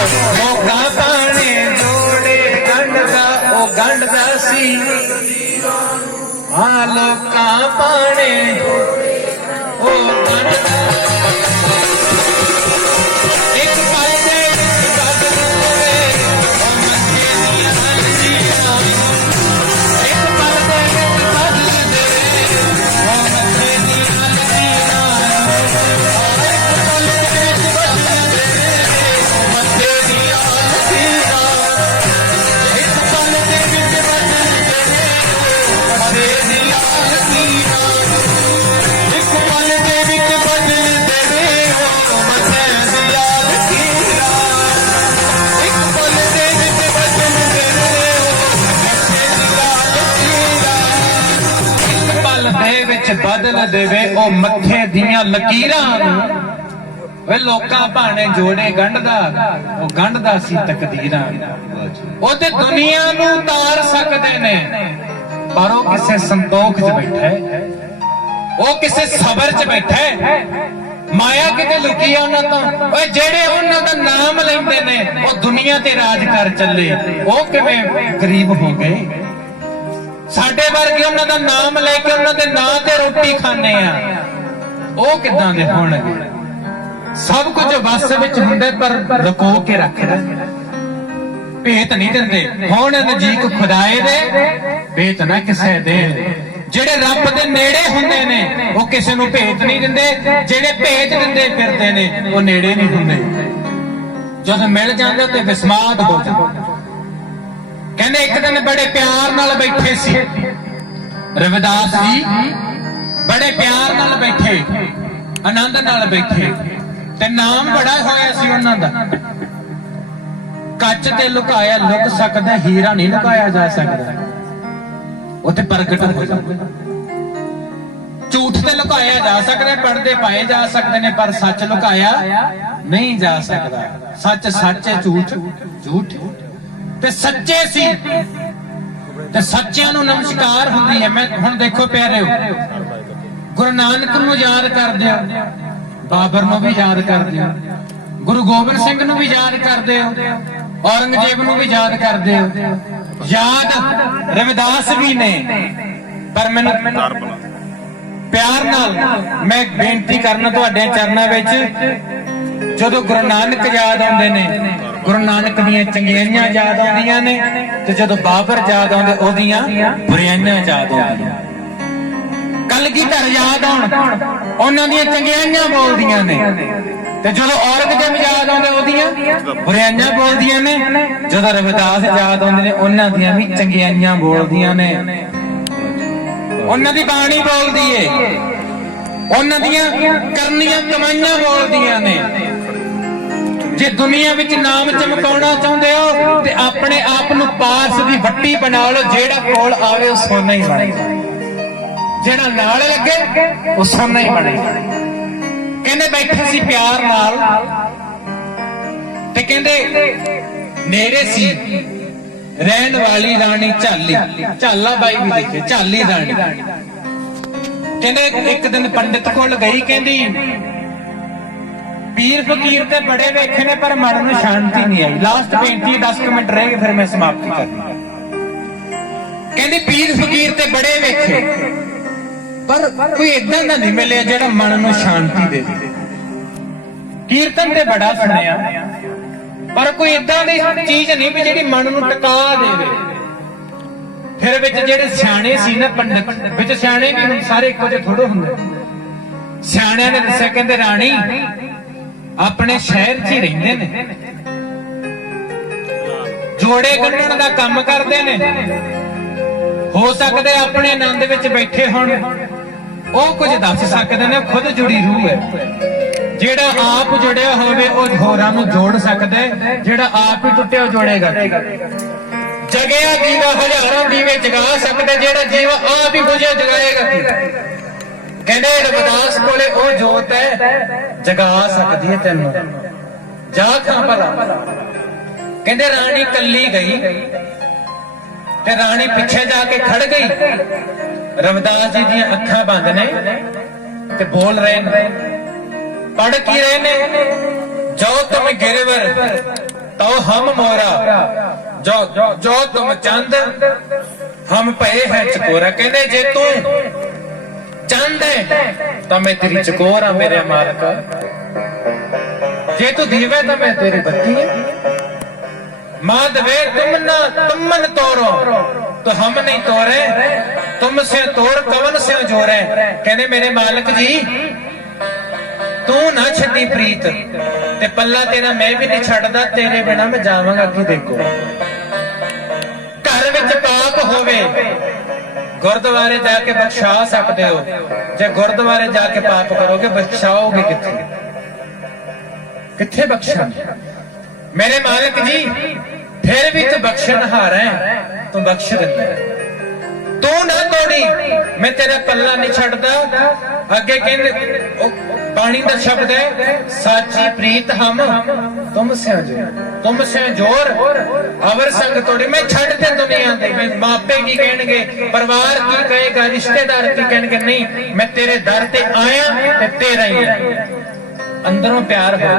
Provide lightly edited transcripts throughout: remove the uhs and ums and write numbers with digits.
ਮੌਕਾ ਪਾਣੇ ਜੋੜੇ ਗੰਢ ਦਾ ਉਹ ਗੰਢਦਾ ਸੀ ਹਾਂ ਲੋਕਾਂ ਪਾਣੇ ਉਹ ਗੰਢਦਾ ਇੱਕ ਪਲ ਦੇ ਵਿੱਚ ਬਦਲ ਦੇਵੇ ਉਹ ਮੱਥੇ ਦੀਆਂ ਅਰਜ਼ੀਆਂ ਇੱਕ ਪਲ ਦੇ ਵਿੱਚ ਬਦਲ ਦੇਵੇ ਉਹ ਮੱਥੇ ਦੀਆਂ ਅਰਜ਼ੀਆਂ ਇੱਕ ਪਲ ਦੇ ਵਿੱਚ ਬਦਲ ਦੇਵੇ ਉਹ ਮੱਥੇ ਦੀਆਂ ਅਰਜ਼ੀਆਂ ਇੱਕ ਪਲ ਦੇ ਵਿੱਚ ਬਦਲ ਦੇਵੇ ਉਹ ਮੱਥੇ ਦੀਆਂ ਅਰਜ਼ੀਆਂ ਇੱਕ ਪਲ ਦੇ ਵਿੱਚ ਬਦਲ ਦੇਵੇ ਉਹ ਮੱਥੇ ਦੀਆਂ ਅਰਜ਼ੀਆਂ ਇੱਕ ਪਲ ਦੇ ਵਿੱਚ ਬਦਲ ਦੇਵੇ ਉਹ ਮੱਥੇ ਦੀਆਂ ਲਕੀਰਾਂ ਇੱਕ ਪਲ ਦੇ ਵਿੱਚ ਬਦਲ ਦੇਵੇ ਉਹ ਮੱਥੇ ਦੀਆਂ ਲਕੀਰਾਂ ਵੇ ਲੋਕਾਂ ਭਾਣੇ ਜੋੜੇ ਗੰਢਦਾ ਉਹ ਗੰਢਦਾ ਸੀ ਤਕਦੀਰਾਂ ਉਹਦੇ ਦੁਨੀਆ ਨੂੰ ਤਾਰ ਸਕਦੇ ਨੇ ਪਰ ਉਹ ਕਿਸੇ ਸੰਤੋਖ 'ਚ ਬੈਠਾ ਹੈ ਉਹ ਕਿਸੇ ਸਬਰ 'ਚ ਬੈਠਾ ਹੈ ਮਾਇਆ ਕਿਤੇ ਲੁਕੀ ਆ ਉਹਨਾਂ ਤੋਂ ਓਏ ਜਿਹੜੇ ਉਹਨਾਂ ਦਾ ਨਾਮ ਲੈਂਦੇ ਨੇ ਉਹ ਦੁਨੀਆ ਤੇ ਰਾਜ ਕਰ ਚੱਲੇ ਉਹ ਕਿਵੇਂ ਗਰੀਬ ਹੋ ਗਏ ਸਾਡੇ ਵਰਗੇ ਉਹਨਾਂ ਦਾ ਨਾਮ ਲੈ ਕੇ ਉਹਨਾਂ ਦੇ ਨਾਂ ਤੇ ਰੋਟੀ ਖਾਂਦੇ ਆ ਉਹ ਕਿੱਦਾਂ ਦੇ ਹੋਣਗੇ ਸਭ ਕੁਝ ਵਸ ਵਿੱਚ ਹੁੰਦੇ ਪਰ ਲੁਕੋ ਕੇ ਰੱਖਦਾ ਭੇਤ ਨਹੀਂ ਦਿੰਦੇ ਹੁਣ ਨਜ਼ਦੀਕ ਖੁਦਾਏ ਦੇ ਭੇਤ ਨਾ ਕਿਸੇ ਦੇ ਜਿਹੜੇ ਰੱਬ ਦੇ ਨੇੜੇ ਹੁੰਦੇ ਨੇ ਉਹ ਕਿਸੇ ਨੂੰ ਭੇਤ ਨਹੀਂ ਦਿੰਦੇ ਜਿਹੜੇ ਭੇਤ ਦਿੰਦੇ ਫਿਰਦੇ ਨੇ ਉਹ ਨੇੜੇ ਨਹੀਂ ਹੁੰਦੇ ਜਦੋਂ ਮਿਲ ਜਾਂਦੇ ਤੇ ਵਿਸਮਾਦ ਹੋ ਜਾਂਦੇ ਕਹਿੰਦੇ ਇੱਕ ਦਿਨ ਬੜੇ ਪਿਆਰ ਨਾਲ ਬੈਠੇ ਸੀ ਰਵਿਦਾਸ ਜੀ ਬੜੇ ਪਿਆਰ ਨਾਲ ਬੈਠੇ ਆਨੰਦ ਨਾਲ ਬੈਠੇ ਤੇ ਨਾਮ ਬੜਾ ਹੋਇਆ ਸੀ ਉਹਨਾਂ ਦਾ ਕੱਚ ਤੇ ਲੁਕਾਇਆ ਲੁਕ ਸਕਦਾ ਹੀਰਾ ਨਹੀਂ ਲੁਕਾਇਆ ਜਾ ਸਕਦਾ ਉੱਥੇ ਪ੍ਰਗਟ ਹੋ ਜਾਂਦਾ ਝੂਠ ਤੇ ਲੁਕਾਇਆ ਜਾ ਸਕਦਾ ਪਰਦੇ ਪਾਏ ਜਾ ਸਕਦੇ ਨੇ ਪਰ ਸੱਚ ਲੁਕਾਇਆ ਨਹੀਂ ਜਾ ਸਕਦਾ ਸੱਚ ਸੱਚ ਹੈ ਝੂਠ ਝੂਠ ਤੇ ਸੱਚੇ ਸੀ ਤੇ ਸੱਚਿਆਂ ਨੂੰ ਨਮਸਕਾਰ ਹੁੰਦੀ ਹੈ ਮੈਂ ਹੁਣ ਦੇਖੋ ਪਿਆਰਿਓ ਗੁਰੂ ਨਾਨਕ ਨੂੰ ਯਾਦ ਕਰਦੇ ਹੋ ਬਾਬਰ ਨੂੰ ਵੀ ਯਾਦ ਕਰਦੇ ਹੋ ਗੁਰੂ ਗੋਬਿੰਦ ਸਿੰਘ ਨੂੰ ਵੀ ਯਾਦ ਕਰਦੇ ਹੋ ਔਰੰਗਜ਼ੇਬ ਨੂੰ ਵੀ ਯਾਦ ਕਰਦੇ ਹੋ ਯਾਦ ਰਵਿਦਾਸ ਵੀ ਨੇ ਪਰ ਮੈਨੂੰ ਪਿਆਰ ਨਾਲ ਮੈਂ ਬੇਨਤੀ ਕਰਨਾ ਤੁਹਾਡੇ ਚਰਨਾਂ ਵਿੱਚ ਜਦੋਂ ਗੁਰੂ ਨਾਨਕ ਯਾਦ ਆਉਂਦੇ ਨੇ ਗੁਰੂ ਨਾਨਕ ਦੀਆਂ ਚੰਗਿਆਈਆਂ ਯਾਦ ਆਉਂਦੀਆਂ ਨੇ ਤੇ ਜਦੋਂ ਬਾਬਰ ਯਾਦ ਆਉਂਦੇ ਉਹਦੀਆਂ ਬੁਰਾਈਆਂ ਯਾਦ ਆਉਂਦੀਆਂ ਕਲਗੀਧਰ ਯਾਦ ਆਉਣ ਉਹਨਾਂ ਦੀਆਂ ਚੰਗਿਆਈਆਂ ਬੋਲਦੀਆਂ ਨੇ ਤੇ ਜਦੋਂ ਔਰੰਗਜ਼ੇਬ ਯਾਦ ਆਉਂਦੇ ਉਹਦੀਆਂ ਬੁਰਾਈਆਂ ਬੋਲਦੀਆਂ ਨੇ ਜਦੋਂ ਰਵਿਦਾਸ ਯਾਦ ਆਉਂਦੇ ਨੇ ਉਹਨਾਂ ਦੀਆਂ ਵੀ ਚੰਗਿਆਈਆਂ ਬੋਲਦੀਆਂ ਨੇ ਉਹਨਾਂ ਦੀ ਬਾਣੀ ਬੋਲਦੀ ਏ ਉਹਨਾਂ ਦੀਆਂ ਕਰਨੀਆਂ ਕਮਾਈਆਂ ਬੋਲਦੀਆਂ ਨੇ ਜੇ ਦੁਨੀਆ ਵਿੱਚ ਨਾਮ ਚਮਕਾਉਣਾ ਚਾਹੁੰਦੇ ਹੋ ਤੇ ਆਪਣੇ ਆਪ ਨੂੰ ਪਾਸ ਦੀ ਵੱਟੀ ਬਣਾ ਲਓ ਜਿਹੜਾ ਕੋਲ ਆਵੇ ਉਹ ਸੋਨਾ ਹੀ ਬਣੇ ਜਿਹੜਾ ਨਾਲ ਲੱਗੇ ਉਹ ਸੋਨਾ ਹੀ ਬਣੇ ਕਹਿੰਦੇ ਬੈਠੇ ਸੀ ਪਿਆਰ ਨਾਲ ਤੇ ਕਹਿੰਦੇ ਨੇੜੇ ਸੀ ਰਹਿਣ ਵਾਲੀ ਰਾਣੀ ਝਾਲੀ ਝਾਲਾ ਬਾਈ ਵੀ ਲਿਖੇ ਝਾਲੀ ਰਾਣੀ ਕਹਿੰਦੇ ਇੱਕ ਦਿਨ ਪੰਡਿਤ ਕੋਲ ਗਈ ਕਹਿੰਦੀ ਪੀਰ ਫਕੀਰ ਤੇ ਬੜੇ ਵੇਖੇ ਨੇ ਪਰ ਮਨ ਨੂੰ ਸ਼ਾਂਤੀ ਨਹੀਂ ਆਈ ਲਾਸਟ ਬੇਨਤੀ 10 ਮਿੰਟ ਰਹਿ ਗਏ ਫਿਰ ਮੈਂ ਸਮਾਪਤੀ ਕਰਨੀ ਕਹਿੰਦੀ ਪੀਰ ਫਕੀਰ ਤੇ ਬੜੇ ਵੇਖੇ ਪਰ ਕੋਈ ਇਦਾਂ ਦਾ ਨਹੀਂ ਮਿਲਿਆ ਜਿਹੜਾ ਮਨ ਨੂੰ ਸ਼ਾਂਤੀ ਦੇ ਦੇ ਕੀਰਤਨ ਤੇ ਬੜਾ ਸੁਣਿਆ ਪਰ ਕੋਈ ਇਦਾਂ ਦੀ ਚੀਜ਼ ਨਹੀਂ ਵੀ ਜਿਹੜੀ ਮਨ ਨੂੰ ਟਿਕਾ ਦੇਵੇ ਫਿਰ ਵਿੱਚ ਜਿਹੜੇ ਸਿਆਣੇ ਸੀ ਨਾ ਪੰਡਿਤ ਵਿੱਚ ਸਿਆਣੇ ਵੀ ਸਾਰੇ ਇੱਕੋ ਜਿਹੇ ਥੋੜੋ ਹੁੰਦੇ ਸਿਆਣਿਆਂ ਨੇ ਦੱਸਿਆ ਕਹਿੰਦੇ ਰਾਣੀ ਆਪਣੇ ਸ਼ਹਿਰ 'ਚ ਹੀ ਰਹਿੰਦੇ ਨੇ ਜੋੜੇ ਗੰਢਣ ਦਾ ਕੰਮ ਕਰਦੇ ਨੇ ਹੋ ਸਕਦੇ ਆਪਣੇ ਆਨੰਦ ਵਿੱਚ ਬੈਠੇ ਹੋਣ ਉਹ ਕੁਝ ਦੱਸ ਸਕਦੇ ਨੇ ਖੁਦ ਜੁੜੀ ਰੂਹ ਹੈ ਜਿਹੜਾ ਆਪ ਜੁੜਿਆ ਹੋਵੇ ਉਹ ਹੋਰਾਂ ਨੂੰ ਜੋੜ ਸਕਦਾ ਜਿਹੜਾ ਆਪ ਹੀ ਟੁੱਟਿਆ ਜੋੜੇਗਾ ਜਗਿਆ ਜੀਵਾ ਹਜ਼ਾਰਾਂ ਦੀਵੇ ਜਗਾ ਸਕਦਾ ਜਿਹੜਾ ਜੀਵਾ ਆਪ ਹੀ ਬੁਝਿਆ ਜਗਾਏਗਾ ਕਹਿੰਦੇ ਰਵਿਦਾਸ ਕੋਲੇ ਉਹ ਜੋਤ ਹੈ ਜਗਾ ਸਕਦੀ ਹੈ ਤੈਨੂੰ ਜਾ ਖਾਂ ਭਲਾ ਕਹਿੰਦੇ ਰਾਣੀ ਕੱਲੀ ਗਈ ਤੇ ਰਾਣੀ ਪਿੱਛੇ ਜਾ ਕੇ ਖੜ ਗਈ ਰਵਿਦਾਸ ਜੀ ਦੀਆਂ ਅੱਖਾਂ ਬੰਦ ਨੇ ਤੇ ਬੋਲ ਰਹੇ ਨੇ ਪੜ ਕੀ ਰਹੇ ਨੇ ਜੋ ਤੁਮ ਗਿਰਵਰ कहो हम मोरा जो जो तुम चंद हम पए है चकोरा। कहने जे तू चंद है तो मैं तेरी चकोर हाँ मेरे मालक, जे तू दीवे तो मैं तेरी बत्ती है। माधवे तुमन तोरो तो हम नहीं तोरे, तुमसे तोर कवन से जोरे। कहने मेरे मालक जी तू ना छड्डी प्रीत ते पल्ला तेरा मैं भी नहीं छड़दा, तेरे बिना मैं जावांगा कि देखो। घर विच पाप होवे गुरुद्वारे जाके बख्शा सकते हो, जे गुरुद्वारे जाके पाप करोगे बख्शाओगे किथे, किथे बख्शा। मेरे मालिक जी फिर भी तू बख्शनहार है, तू बख्श देंदा। तू ना तोड़ी मैं तेरा पल्ला नहीं छड़दा। अगे कहंदे पानी का शब्द है साची प्रीत हम तुमसे जोर अवर संग तोड़ी। मैं छड़ दे दुनिया दे, मैं मापे की कहणगे, परिवार की कहेगा, रिश्तेदार की कहणगे, नहीं मैं तेरे दर ते आया ते तेरा ही है। अंदरों प्यार हो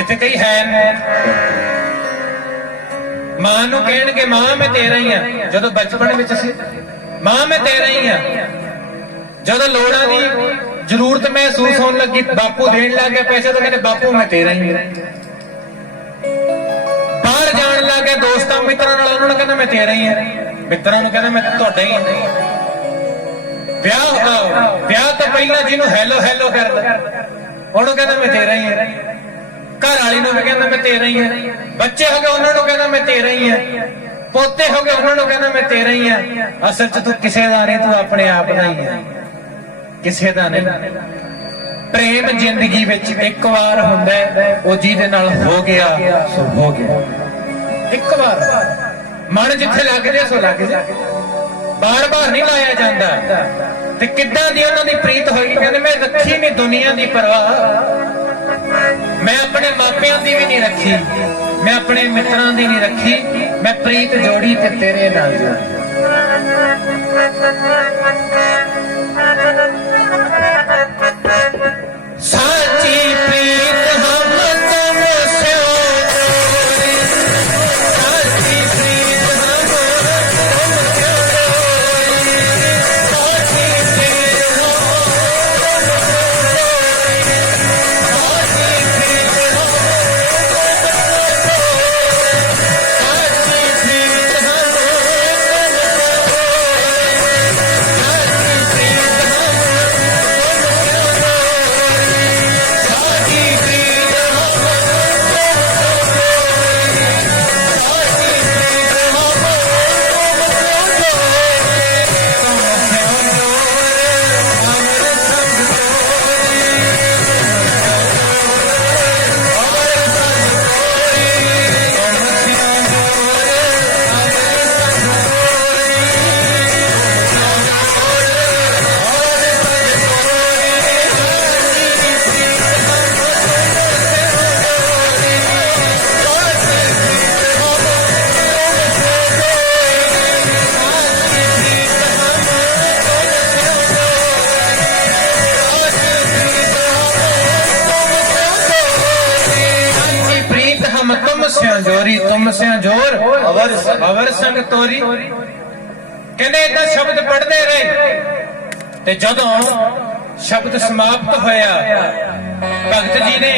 इत्थे कई है मां नूं कहणगे मां मैं तेरा ही हां, जदों बचपन विच सी मां मैं तेरा ही हां। जदों लोड़ां दी जरूरत महसूस होने लगी बापू देन लग गया पैसे, तो कहते बापू मैं तेरा ही हां। बाहर जान लग गया दोस्तां मित्रां नाल, उन्होंने कहना मैं तेरा ही हां, मित्रां नूं कहना मैं तुहाडा ही हां। ਵਿਆਹ ਤੋਂ ਪਹਿਲਾਂ ਜਿਹਨੂੰ ਹੈਲੋ ਹੈਲੋ ਕਰਦਾ ਉਹਨੂੰ ਕਹਿੰਦਾ ਮੈਂ ਤੇਰਾ ਹੀ ਹਾਂ। ਘਰ ਵਾਲੀ ਨੂੰ ਵੀ ਕਹਿੰਦਾ ਮੈਂ ਤੇਰਾ ਹੀ ਹਾਂ। ਬੱਚੇ ਹੋ ਗਏ ਉਹਨਾਂ ਨੂੰ ਕਹਿੰਦਾ ਮੈਂ ਤੇਰਾ ਹੀ ਹਾਂ। ਪੋਤੇ ਹੋ ਗਏ ਉਹਨਾਂ ਨੂੰ ਕਹਿੰਦਾ ਮੈਂ ਤੇਰਾ ਹੀ ਹਾਂ। ਅਸਲ 'ਚ ਤੂੰ ਕਿਸੇ ਦਾ ਨਹੀਂ, ਤੂੰ ਆਪਣੇ ਆਪ ਦਾ ਹੀ ਹੈ, ਕਿਸੇ ਦਾ ਨਹੀਂ। ਪ੍ਰੇਮ ਜ਼ਿੰਦਗੀ ਵਿੱਚ ਇੱਕ ਵਾਰ ਹੁੰਦਾ, ਉਹ ਜਿਹਦੇ ਨਾਲ ਹੋ ਗਿਆ ਸੋ ਹੋ ਗਿਆ। ਇੱਕ ਵਾਰ ਮਨ ਜਿੱਥੇ ਲੱਗ ਜਾਏ ਸੋ ਲੱਗ ਜਾਏ, ਬਾਰ ਬਾਰ ਨਹੀਂ ਲਾਇਆ ਜਾਂਦਾ। ਤੇ ਕਿੱਦਾਂ ਦੀ ਉਹਨਾਂ ਦੀ ਪ੍ਰੀਤ ਹੋਈ, ਕਹਿੰਦੇ ਮੈਂ ਰੱਖੀ ਨਹੀਂ ਦੁਨੀਆ ਦੀ ਪਰਵਾਹ, ਮੈਂ ਆਪਣੇ ਮਾਪਿਆਂ ਦੀ ਵੀ ਨਹੀਂ ਰੱਖੀ, ਮੈਂ ਆਪਣੇ ਮਿੱਤਰਾਂ ਦੀ ਨਹੀਂ ਰੱਖੀ, ਮੈਂ ਪ੍ਰੀਤ ਜੋੜੀ ਤੇ ਤੇਰੇ ਨਾਲ ਜੋੜੀ। ਸਾਚੀ ਪ੍ਰੀਤ ਹਮ ਤੁਮਸੇ ਜੋੜੀ, ਸਾਚੀ ਪ੍ਰੀਤ ਹਮ ਤੁਮਸੇ ਜੋੜੀ, ਸਾਚੀ ਪ੍ਰੀਤ ਹਮ जोरी तुमसे जोर अवर संग तोरी। कहने इतना शब्द पढ़ते रहे ते जदों शब्द समाप्त होया, भगत जी ने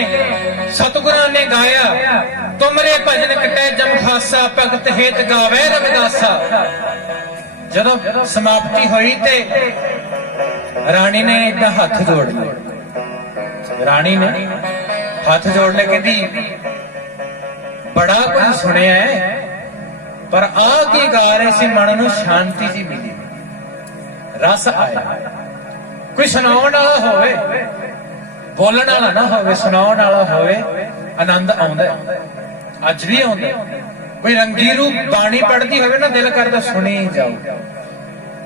सतगुरां ने गाया तुमरे भजन कटे जम खासा, भगत हेत गावे रविदासा। जदों समाप्ति हुई ते रानी ने इदा हाथ जोड़ लिया, रानी ने हाथ जोड़ ले, कहती बड़ा कुछ सुनिया है पर आ की गा रहे सी, मन नूं शांति जी मिली, रस आया। कोई सुनाउण वाला होवे, बोलण वाला ना होवे, सुनाउण वाला होवे, आनंद आउंदा, अज भी आउंदा। कोई रंगी रूप बाणी पढ़दी होवे ना, दिल करदा सुनी जाओ।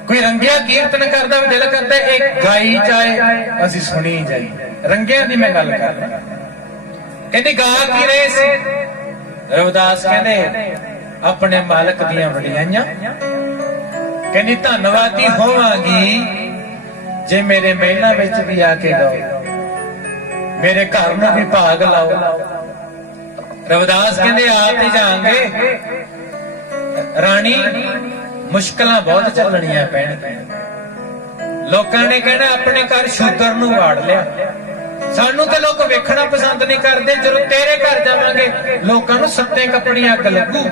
कोई रंगिया कीर्तन करदा होवे, दिल करदा एक गाई जाए असीं सुनी जाई। रंगिया दी मैं गल कर रहा। कहंदी गा की रहे सी रविदास, कहंदे अपने मालक दियां वडियाइयां, कहंदी धन्नवादी होवांगी जे मेरे महलां विच भी आके गाओ, मेरे घर नूं भी भाग लाओ। रविदास कहते आप ही जाएंगे रानी मुश्किलां बहुत चलनियां पैणगियां लोकां ने कहना अपने घर शूदर नूं वाड़ लिया सानू ते लोग वेखना पसंद नहीं करते जदों तेरे घर जावांगे लोकां नूं सत्ते कपड़ियां अग लगू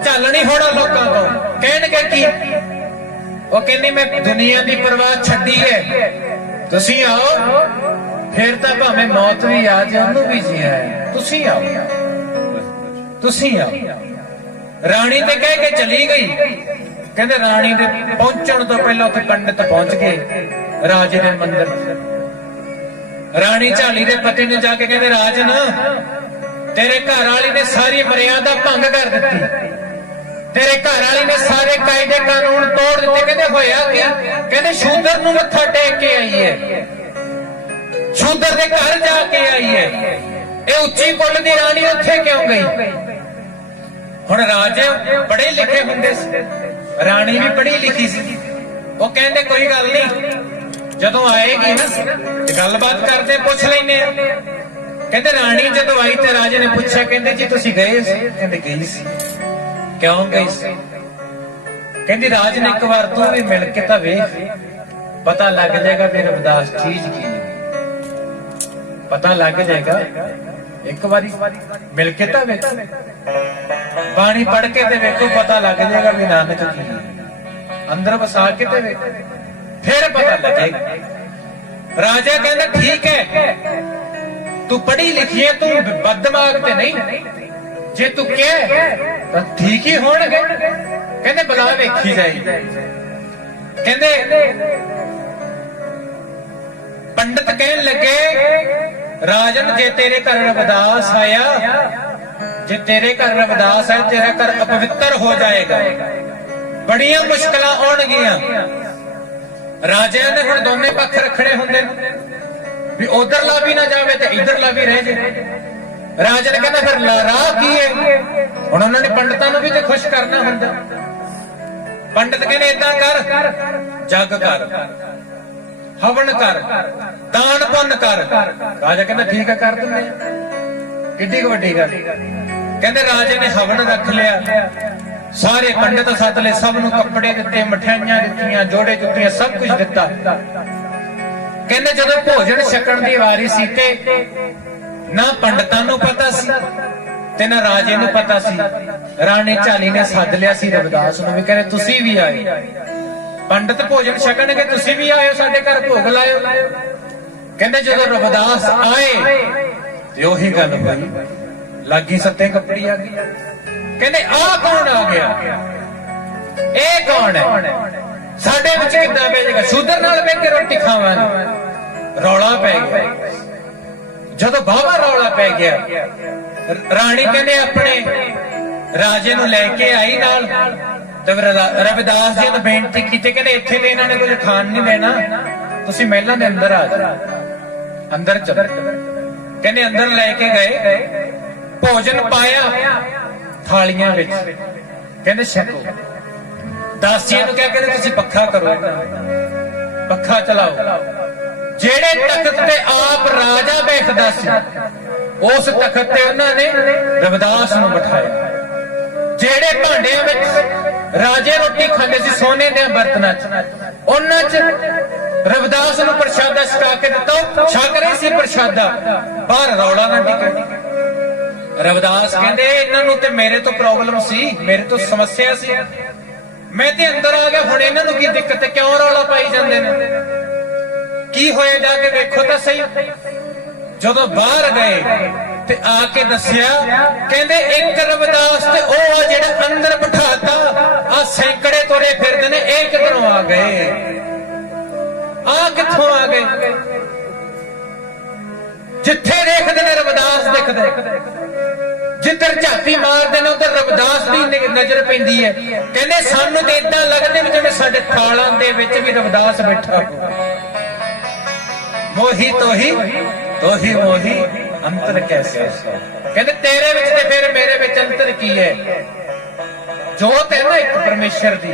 झल नहीं होना लोकां तो कहणगे की ਉਹ ਕਹਿੰਦੀ ਮੈਂ ਦੁਨੀਆ ਦੀ ਪਰਵਾਹ ਛੱਡੀ ਹੈ ਤੁਸੀਂ ਆਓ ਫਿਰ ਤਾਂ ਭਾਵੇਂ ਮੌਤ ਵੀ ਆ ਜਾਏ ਉਹਨੂੰ ਵੀ ਜੀਆ ਹੈ ਤੁਸੀਂ ਆਓ ਰਾਣੀ ਤੇ ਕਹਿ ਕੇ ਚਲੀ ਗਈ ਕਹਿੰਦੇ ਰਾਣੀ ਦੇ ਪਹੁੰਚਣ ਤੋਂ ਪਹਿਲਾਂ ਉੱਥੇ ਪੰਡਿਤ ਪਹੁੰਚ ਗਏ ਰਾਜੇ ਦੇ ਮੰਦਿਰ ਰਾਣੀ ਝਾਲੀ ਦੇ ਪਤੀ ਨੂੰ ਜਾ ਕੇ ਕਹਿੰਦੇ ਰਾਜਨ ਤੇਰੇ ਘਰ ਵਾਲੀ ਨੇ ਸਾਰੀ ਮਰਿਆਦਾ ਭੰਗ ਕਰ ਦਿੱਤੀ तेरे घर वाली ने सारे कायदे कानून तोड़ दिते कहते होया कि कहते शूदर नूं मत्था टेक के आई है शूदर दे घर जाके आई है ये उच्ची कुल दी रानी उत्थे क्यों गई हुण राजे पढ़े लिखे हुंदे रानी भी पढ़ी लिखी सी वो कहंदे कोई गल नहीं जदों आएगी ना गलबात करते पुछ लैने कहते रानी जदों आई ते राजे ने पुछया कहंदे जी तुसीं गए सी कहंदे गई सी क्यों गई कहती राज ने एक बार तू भी मिल के तो वेख पता लग जाएगा भी रविदास चीज की पता लग जाएगा एक बारी मिल के तो वेख बाणी पढ़ के ते वेखो पता लग जाएगा भी नानक की अंदर बसा के ते वेख फिर पता लगेगा राजा कहता ठीक है तू पढ़ी लिखी है तू बददिमाग ते नहीं जे तू कह तो ठीक ही होणगे कहंदे बला वेखी जाई कहंदे पंडित कहन लगे राजन जे तेरे घर रविदास आया जे तेरे घर रविदास है तेरा घर अपवित्र हो जाएगा बड़ियां मुश्किलां आउणगियां राजे ने हुण दोने पक्ष रखने हुंदे भी उधरला भी ना जावे ते इधरला भी रह जाए राजा ने कहना फिर राह की है हुण उन्होंने पंडितां नूं भी ते खुश करना हुंदा पंडित कहने इदां कर जग कर हवन कर दान पुण्य कर राजा कहना ठीक है कर दिंदे किड्डी क वड्डी गल कहंदे राजे ने हवन रख लिया सारे पंडित सद ले सब नूं कपड़े दित्ते मठियाइयां दित्तियां जोड़े जुत्तियां सब कुछ दित्ता कहंदे जदों भोजन छकण दी वारी सी ते ना पंडितां नूं पता सी ते ना राजे नूं पता सी राणी झाली ने सद लिया सी रविदास नूं भी कहने तुसीं भी आए पंडित भोजन छकणगे तुसीं भी आए साडे घर भोग लायो कहंदे जदों रविदास आए ते ओही गल होई लागी सत्ते कपड़ी आ गई कहंदे आ कौन आ गया ए कौन है साडे विच किद्दां भेजेगा शूदर नाल बैठ के रोटी खावांगे रौला पै गया जदों बाबा रौला पै गया राणी कहने अपने राजे नूं लैके आई नाल ते रविदास जी ने बेनती की कहते इत्थे ते इन्हां ने कुछ खाण नहीं देना तुसीं महलां दे अंदर आ जाओ अंदर चलो कहने अंदर लैके गए भोजन पाया थालियां विच कहने छको दासियां नूं क्या कहते तुसीं पक्खा करो पक्खा चलाओ जेड़े तख्त ते आप राजा बैठदा सी उस तख्त ते उन्हां ने रविदास नूं बिठाया जेड़े भांडियां विच राजे रोटी खांदे सी सोने दे बर्तनां च उन्हां च रविदास नूं प्रशादा छका के दित्ता छक रहे सी प्रशादा बाहर रौला ना टिके रविदास कहंदे इन्हां नूं ते मेरे तो प्रॉब्लम सी मेरे तो समस्या सी मैं ते अंदर आ गया हुण इन्हां नूं की दिक्कत है क्यों रौला पाई जांदे ने की होया जाके देखो तो सही जदों बाहर गए ते आके दसिया कहंदे एक रविदास ते ओ आ जेड़ा अंदर बिठाता आ सैकड़े तुरे फिरदे ने ए किधरों आ गए आ कित्थों आ गए जिथे देखदे ने रविदास दिखदे जिधर झाती मारदे ने उधर रविदास दी नजर पैंदी है कहंदे सानू ते इदां लगदे जिवें साडे थालां दे विच भी रविदास बैठा हो मोही तो ही मोही अंतर कैसे कहते तेरे विच ते फिर मेरे विच अंतर की है जोत है ना एक परमेश्वर दी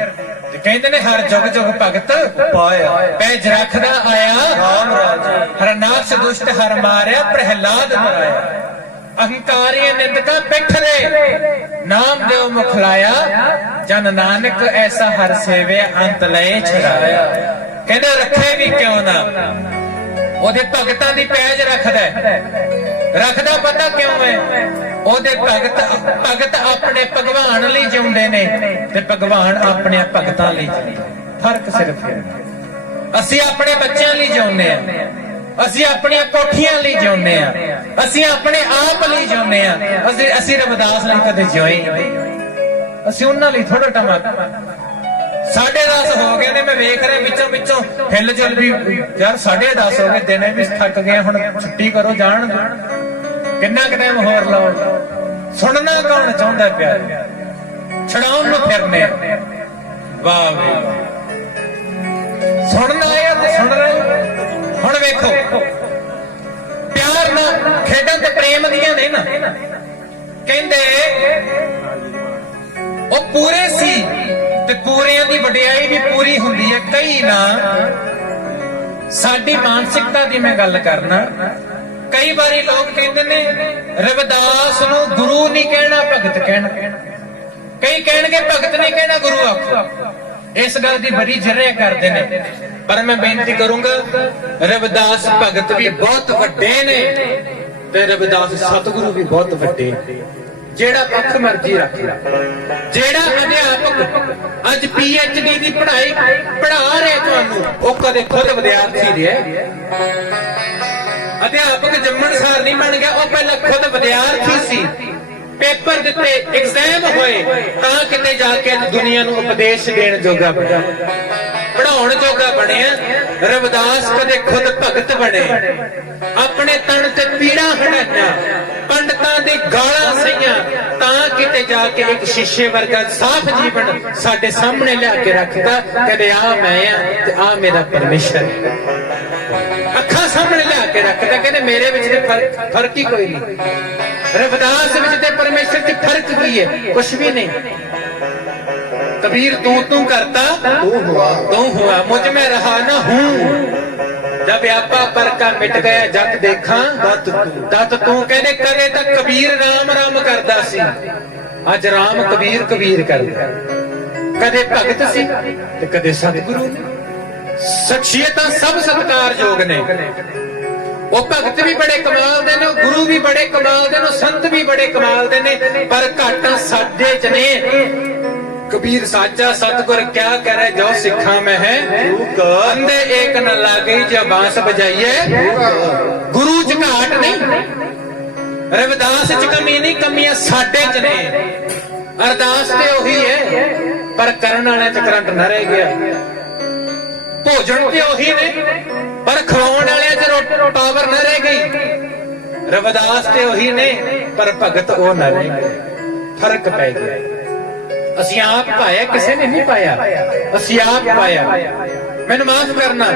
ते कहंदे ने हर जुग जुग भगत पाया पैज रखदा आया राम राज हर नाश दुष्ट हर मारिया प्रहलाद मराया ਅਹੰਕਾਰੀ ਨਿੰਦਕਾ ਬਿਠਰੇ ਨਾਮ ਦਿਓ ਮੁਖ ਲਾਇਆ ਜਨ ਨਾਨਕ ਐਸਾ ਹਰ ਸੇਵੇ ਅੰਤ ਲਏ ਛੁਡਾਇਆ। ਕਹਿੰਦੇ ਰੱਖੇ ਵੀ ਕਿਉਂ ਨਾ, ਉਹਦੇ ਭਗਤਾਂ ਦੀ ਪੈਜ ਰੱਖਦਾ ਪਤਾ ਕਿਉਂ ਹੈ? ਉਹਦੇ ਭਗਤ ਆਪਣੇ ਭਗਵਾਨ ਲਈ ਜਿਉਂਦੇ ਨੇ ਤੇ ਭਗਵਾਨ ਆਪਣੇ ਭਗਤਾਂ ਲਈ ਜਿਉਂਦੇ। ਫਰਕ ਸਿਰਫ ਹੈ, ਅਸੀਂ ਆਪਣੇ ਬੱਚਿਆਂ ਲਈ ਜਿਉਂਦੇ ਆ, ਅਸੀਂ ਆਪਣੀਆਂ ਕੋਠੀਆਂ ਲਈ ਜਿਉਂਦੇ ਆ, ਅਸੀਂ ਆਪਣੇ ਆਪ ਲਈ ਜਿਉਂਦੇ ਆ। ਅਸੀਂ ਰਵਿਦਾਸ ਲਈ ਕਦੇ ਜਿਉਏ ਨਹੀਂ। ਅਸੀਂ ਉਹਨਾਂ ਲਈ ਥੋੜਾ ਟਮਾ 10:30 ਹੋ ਗਏ ਨੇ, ਮੈਂ ਵੇਖ ਰਿਹਾ ਵਿੱਚੋਂ ਹਿੱਲ ਜੁਲ ਵੀ ਯਾਰ 10:30 ਹੋ ਗਏ, ਦਿਨੇ ਵੀ ਥੱਕ ਗਏ, ਹੁਣ ਛੁੱਟੀ ਕਰੋ ਜਾਣ। ਕਿੰਨਾ ਕੁ ਟਾਈਮ ਹੋਰ ਲਾਓ? ਸੁਣਨਾ ਕੌਣ ਚਾਹੁੰਦਾ ਪਿਆ? ਛਡਾਉਣ ਨੂੰ ਫਿਰਨੇ। ਵਾਹ ਵੇ ਸੁਣਨਾ ਆਇਆ ਤੇ ਸੁਣ ਰਹੇ। ਹੁਣ ਵੇਖੋ ਪਿਆਰ ਨਾਲ ਖੇਡਾਂ ਤੇ ਪ੍ਰੇਮ ਦੀਆਂ ਨੇ ਨਾ, ਕਹਿੰਦੇ ਉਹ ਪੂਰੇ ਸੀ ਤੇ ਪੂਰਿਆਂ ਦੀ ਵਡਿਆਈ ਵੀ ਪੂਰੀ ਹੁੰਦੀ ਹੈ। ਕਈ ਨਾ ਸਾਡੀ ਮਾਨਸਿਕਤਾ ਦੀ ਮੈਂ ਗੱਲ ਕਰਨਾ, ਕਈ ਵਾਰੀ ਲੋਕ ਕਹਿੰਦੇ ਨੇ ਰਵਿਦਾਸ ਨੂੰ ਗੁਰੂ ਨਹੀਂ ਕਹਿਣਾ ਭਗਤ ਕਹਿਣਾ, ਕਈ ਕਹਿਣਗੇ ਭਗਤ ਨਹੀਂ ਕਹਿਣਾ ਗੁਰੂ ਆਖੋ। ਇਸ ਗੱਲ ਦੀ ਬੜੀ ਜਰ੍ਹਿਆ ਕਰਦੇ ਨੇ, ਪਰ ਮੈਂ ਬੇਨਤੀ ਕਰੂੰਗਾ ਰਵਿਦਾਸ ਭਗਤ ਵੀ ਬਹੁਤ ਵੱਡੇ ਨੇ ਤੇ ਰਵਿਦਾਸ ਸਤਿਗੁਰੂ ਵੀ ਬਹੁਤ ਵੱਡੇ। ਜਿਹੜਾ ਪੱਖ ਮਰਜ਼ੀ ਰੱਖ ਲੈ, ਜਿਹੜਾ ਅਧਿਆਪਕ ਅੱਜ PhD ਦੀ ਪੜ੍ਹਾਈ ਪੜ੍ਹਾ ਰਿਹਾ ਤੁਹਾਨੂੰ, ਉਹ ਕਦੇ ਖੁਦ ਵਿਦਿਆਰਥੀ ਰਿਹਾ। ਅਧਿਆਪਕ ਜੰਮਣ ਸਾਰ ਨਹੀਂ ਬਣ ਗਿਆ, ਉਹ ਪਹਿਲਾਂ ਖੁਦ ਵਿਦਿਆਰਥੀ ਸੀ। ਪੇਪਰ ਦਿੱਤੇ, ਐਗਜ਼ਾਮ ਹੋਏ, ਤਾਂ ਕਿਤੇ ਜਾ ਕੇ ਦੁਨੀਆ ਨੂੰ ਉਪਦੇਸ਼ ਦੇਣ ਜੋਗਾ ਬਣਿਆ, ਪੜਾਉਣ ਜੋਗਾ ਬਣਿਆ। ਰਵਿਦਾਸ ਕਦੇ ਖੁਦ ਭਗਤ ਬਣੇ, ਆਪਣੇ ਤਨ ਤੇ ਪੀੜਾਂ ਹਟਾਈਆਂ, ਪੰਡਤਾਂ ਦੀ ਗਾਲਾਂ ਸਹੀਆਂ, ਤਾਂ ਕਿਤੇ ਜਾ ਕੇ ਇੱਕ ਸ਼ੀਸ਼ੇ ਵਰਗਾ ਸਾਫ਼ ਜੀਵਨ ਸਾਡੇ ਸਾਹਮਣੇ ਲਿਆ ਕੇ ਰੱਖਦਾ। ਕਦੇ ਆ ਮੈਂ ਆ ਤੇ ਆ ਮੇਰਾ ਪਰਮੇਸ਼ਰ, ਅੱਖਾਂ ਸਾਹਮਣੇ ਲਿਆ ਕੇ ਰੱਖਦਾ। ਕਹਿੰਦੇ ਮੇਰੇ ਵਿੱਚ ਤੇ ਫਰਕ ਹੀ ਕੋਈ ਨਹੀਂ। रविदास ਵਿੱਚ ਤੇ ਪਰਮੇਸ਼ਰ ਚ ਫਰਕ ਕੀ ਹੈ? ਕੁਛ ਵੀ ਨਹੀਂ। कबीर तू करता तू हुआ, मुझ में रहा ना हूं। जब व्यापा पर का मिट गया जत देखा दत तू। कहने कदे तक कबीर राम राम करदा सी, अज राम कबीर कबीर करदा। कदे भगत सी ते कदे सतगुरु। शख्सियतां सब सत्कारयोग ने। वो भगत भी बड़े कमाल दे ने, गुरु भी बड़े कमाल दे ने, संत भी बड़े कमाल दे ने, पर घट साडे च ने। कबीर साचा सतगुर क्या करे जो सिखा में है, अंधे एक न लागे जो बांस बजाइए। गुरु च घाट नहीं, रविदास च कमी नहीं, कमियां साडे च ने। अरदास ते ओही है, पर करन वाले च करंट न रह गया। भोजन ते ओही ने, पर खवाउण वाले च पावर न रह गई। रविदास ते ओही ने, पर भगत ओ न रह गए। फर्क पै गया। ਅਸੀਂ ਆਪ ਪਾਇਆ, ਕਿਸੇ ਨੇ ਨਹੀਂ ਪਾਇਆ, ਅਸੀਂ ਆਪ ਪਾਇਆ। ਮੈਨੂੰ ਮਾਫ ਕਰਨਾ,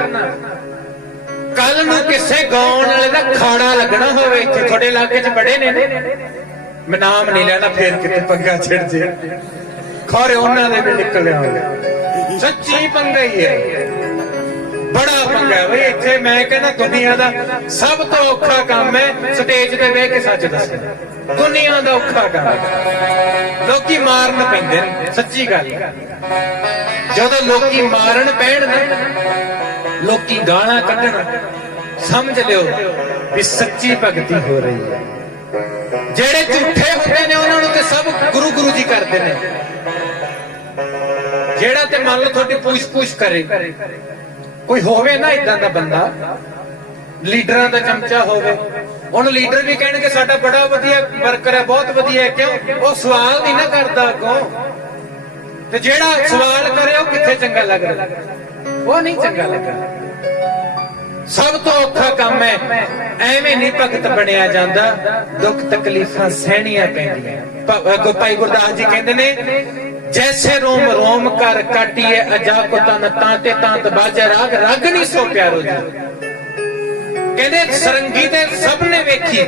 ਕੱਲ ਨੂੰ ਕਿਸੇ ਗਾਉਣ ਵਾਲੇ ਦਾ ਖਾੜਾ ਲੱਗਣਾ ਹੋਵੇ, ਇੱਥੇ ਤੁਹਾਡੇ ਇਲਾਕੇ 'ਚ ਬੜੇ ਨੇ, ਮੈਂ ਨਾਮ ਨਹੀਂ ਲੈਣਾ, ਫੇਰ ਕਿਤੇ ਪੰਗਾ ਛਿੜ ਜੇ, ਖੌਰੇ ਉਹਨਾਂ ਦੇ ਵੀ ਨਿਕਲਿਆ ਹੋਵੇ। ਸੱਚੀ ਪੰਗਾ ਹੀ ਹੈ, ਬੜਾ ਪੰਗਾ ਬਈ। ਇੱਥੇ ਮੈਂ ਕਹਿੰਦਾ ਦੁਨੀਆ ਦਾ ਸਭ ਤੋਂ ਔਖਾ ਕੰਮ ਹੈ ਸਟੇਜ ਤੇ ਬਹਿ ਕੇ ਸੱਚ ਦੱਸਣਾ। ਦੁਨੀਆ ਦਾ ਔਖਾ ਕੰਮ ਹੈ। ਲੋਕੀ ਮਾਰਨ ਪੈਂਦੇ ਨੇ, ਸੱਚੀ ਗੱਲ। ਜਦੋਂ ਲੋਕੀ ਮਾਰਨ ਪੈਣ ਨਾ, ਲੋਕੀ ਗਾਲਾਂ ਕੱਢਣ, ਸਮਝ ਲਿਓ ਵੀ ਸੱਚੀ ਭਗਤੀ ਹੋ ਰਹੀ ਹੈ। ਜਿਹੜੇ ਝੂਠੇ ਹੁੰਦੇ ਨੇ ਉਹਨਾਂ ਨੂੰ ਤੇ ਸਭ ਗੁਰੂ ਗੁਰੂ ਜੀ ਕਰਦੇ ਨੇ। ਜਿਹੜਾ ਤੇ ਮੰਨ ਲਓ ਤੁਹਾਡੀ ਪੁੱਛ ਕਰੇ, ਕੋਈ ਹੋਵੇ ਨਾ ਇਦਾਂ ਦਾ ਬੰਦਾ, ਲੀਡਰਾਂ ਦਾ ਚਮਚਾ ਹੋਵੇ, ਉਹਨੂੰ ਲੀਡਰ ਵੀ ਕਹਿਣਗੇ ਸਾਡਾ ਬੜਾ ਵਧੀਆ ਵਰਕਰ ਹੈ, ਬਹੁਤ ਵਧੀਆ ਹੈ। ਕਿਉਂ? ਉਹ ਸਵਾਲ ਨਹੀਂ ਨਾ ਕਰਦਾ ਅੱਗੋਂ, ਤੇ ਜਿਹੜਾ ਸਵਾਲ ਕਰੇ ਉਹ ਕਿੱਥੇ ਚੰਗਾ ਲੱਗਦਾ? ਉਹ ਨਹੀਂ ਚੰਗਾ ਲੱਗਦਾ। ਸਭ ਤੋਂ ਔਖਾ ਕੰਮ ਹੈ। ਐਵੇਂ ਨਹੀਂ ਭਗਤ ਬਣਿਆ ਜਾਂਦਾ, ਦੁੱਖ ਤਕਲੀਫਾਂ ਸਹਿਣੀਆਂ ਪੈਂਦੀਆਂ। ਭਾਈ ਗੁਰਦਾਸ ਜੀ ਕਹਿੰਦੇ ਨੇ, जैसे रोम रोम कर काटिए अजा को तन तांते तांत बाजे राग रग नहीं सो प्यारो जी। कहते सरंगी दे सब ने वेखी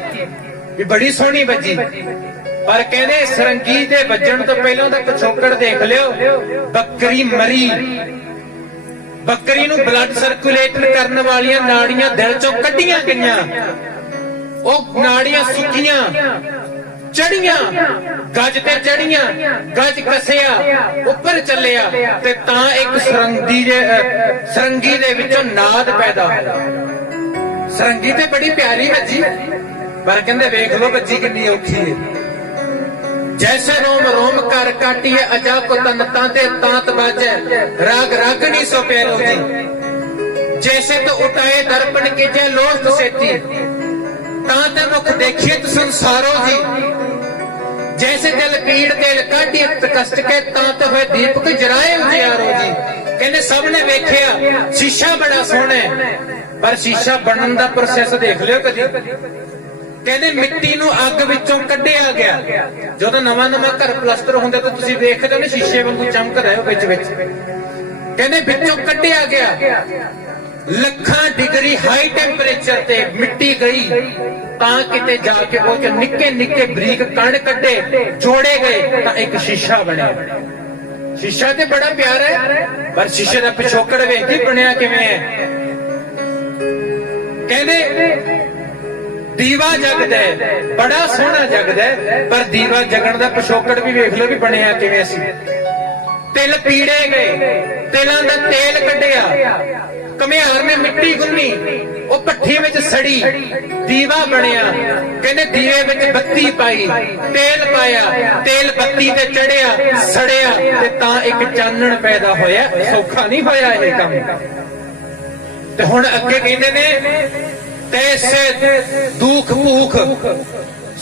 भी बड़ी सोहनी बजी, पर कहते सरंगी दे वजन तो पहलों दा पिछोकड़ देख लियो। बकरी मरी, बकरी नूं ब्लड सर्कुलेट करने वालियां नाड़ियां दिल चों कड्डियां गईयां, ਉਹ ਨਾੜੀਆਂ ਸੁੱਕੀਆਂ ਚੜੀਆਂ, ਗੱਜ ਤੇ ਚੜੀਆਂ, ਗੱਜ ਕੱਸਿਆ, ਉੱਪਰ ਚੱਲਿਆ ਤੇ ਤਾਂ ਇੱਕ ਸਰੰਗੀ ਦੇ ਵਿੱਚੋਂ ਨਾਦ ਪੈਦਾ ਹੋਇਆ। ਸਰੰਗੀ ਤੇ ਬੜੀ ਪਿਆਰੀ ਵੱਜੀ, ਪਰ ਕਹਿੰਦੇ ਵੇਖ ਲੋ ਬੱਚੀ ਕਿੰਨੀ ਔਖੀ ਹੈ। जैसे रोम रोम कर काटिए अजा को तन तांते तात बाजे राग रागनी सो पैरो जी। जैसे तो उठाए दर्पण की जय लोस्त सेती तांते मुख देखिए तो संसारो जी। जैसे जल पीड़ तेल काटिए कष्ट के तांत हुए दीपक जराए उजियारो जी। कहने सबने वेख्या शीशा बड़ा सोहना है, पर शीशा बनन दा प्रोसेस देख लियो कदी। ਕਹਿੰਦੇ ਮਿੱਟੀ ਨੂੰ ਅੱਗ ਵਿੱਚੋਂ ਕੱਢਿਆ ਗਿਆ। ਜਦੋਂ ਨਵਾਂ ਨਵਾਂ ਘਰ ਪਲਸਟਰ ਹੁੰਦਾ ਤਾਂ ਤੁਸੀਂ ਵੇਖਦੇ ਹੋ ਨਾ ਸ਼ੀਸ਼ੇ ਵਾਂਗੂ ਚਮਕਦਾ ਹੈ ਵਿੱਚ ਵਿੱਚ। ਕਹਿੰਦੇ ਵਿੱਚੋਂ ਕੱਢਿਆ ਗਿਆ, ਲੱਖਾਂ ਡਿਗਰੀ ਹਾਈ ਟੈਂਪਰੇਚਰ ਤੇ ਮਿੱਟੀ ਗਈ ਤਾਂ ਕਿਤੇ ਜਾ ਕੇ ਉਹ ਚ ਨਿੱਕੇ ਨਿੱਕੇ ਬਰੀਕ ਕਣ ਕੱਢੇ, ਜੋੜੇ ਗਏ ਤਾਂ ਇੱਕ ਸ਼ੀਸ਼ਾ ਬਣਿਆ। ਸ਼ੀਸ਼ਾ ਤੇ ਬੜਾ ਪਿਆਰਾ ਹੈ, ਪਰ ਸ਼ੀਸ਼ੇ ਦਾ ਪਿਛੋਕੜ ਵੇਖੀ ਬਣਿਆ ਕਿਵੇਂ ਹੈ। ਕਹਿੰਦੇ ਦੀਵਾ ਜਗਦਾ ਬੜਾ ਸੋਹਣਾ ਜਗਦਾ, ਪਰ ਦੀਵਾ ਜਗਣ ਦਾ ਪਿਛੋਕੜ ਵੀ ਵੇਖ ਲਓ ਵੀ ਬਣਿਆ ਕਿਵੇਂ ਸੀ। ਤਿਲ ਪੀੜੇ ਗਏ, ਤਿਲਾਂ ਦਾ ਤੇਲ ਕੱਢਿਆ, ਘੁਮਿਆਰ ਨੇ ਮਿੱਟੀ ਗੁੰਨੀ, ਉਹ ਭੱਠੀ ਵਿੱਚ ਸੜੀ, ਦੀਵਾ ਬਣਿਆ। ਕਹਿੰਦੇ ਦੀਵੇ ਵਿੱਚ ਬੱਤੀ ਪਾਈ, ਤੇਲ ਪਾਇਆ, ਤੇਲ ਬੱਤੀ ਤੇ ਚੜਿਆ, ਸੜਿਆ ਤੇ ਤਾਂ ਇੱਕ ਚਾਨਣ ਪੈਦਾ ਹੋਇਆ। ਸੌਖਾ ਨਹੀਂ ਹੋਇਆ ਇਹ ਕੰਮ। ਤੇ ਹੁਣ ਅੱਗੇ ਕਹਿੰਦੇ ਨੇ ਤੈਸੇ ਦੁੱਖ ਭੂਖ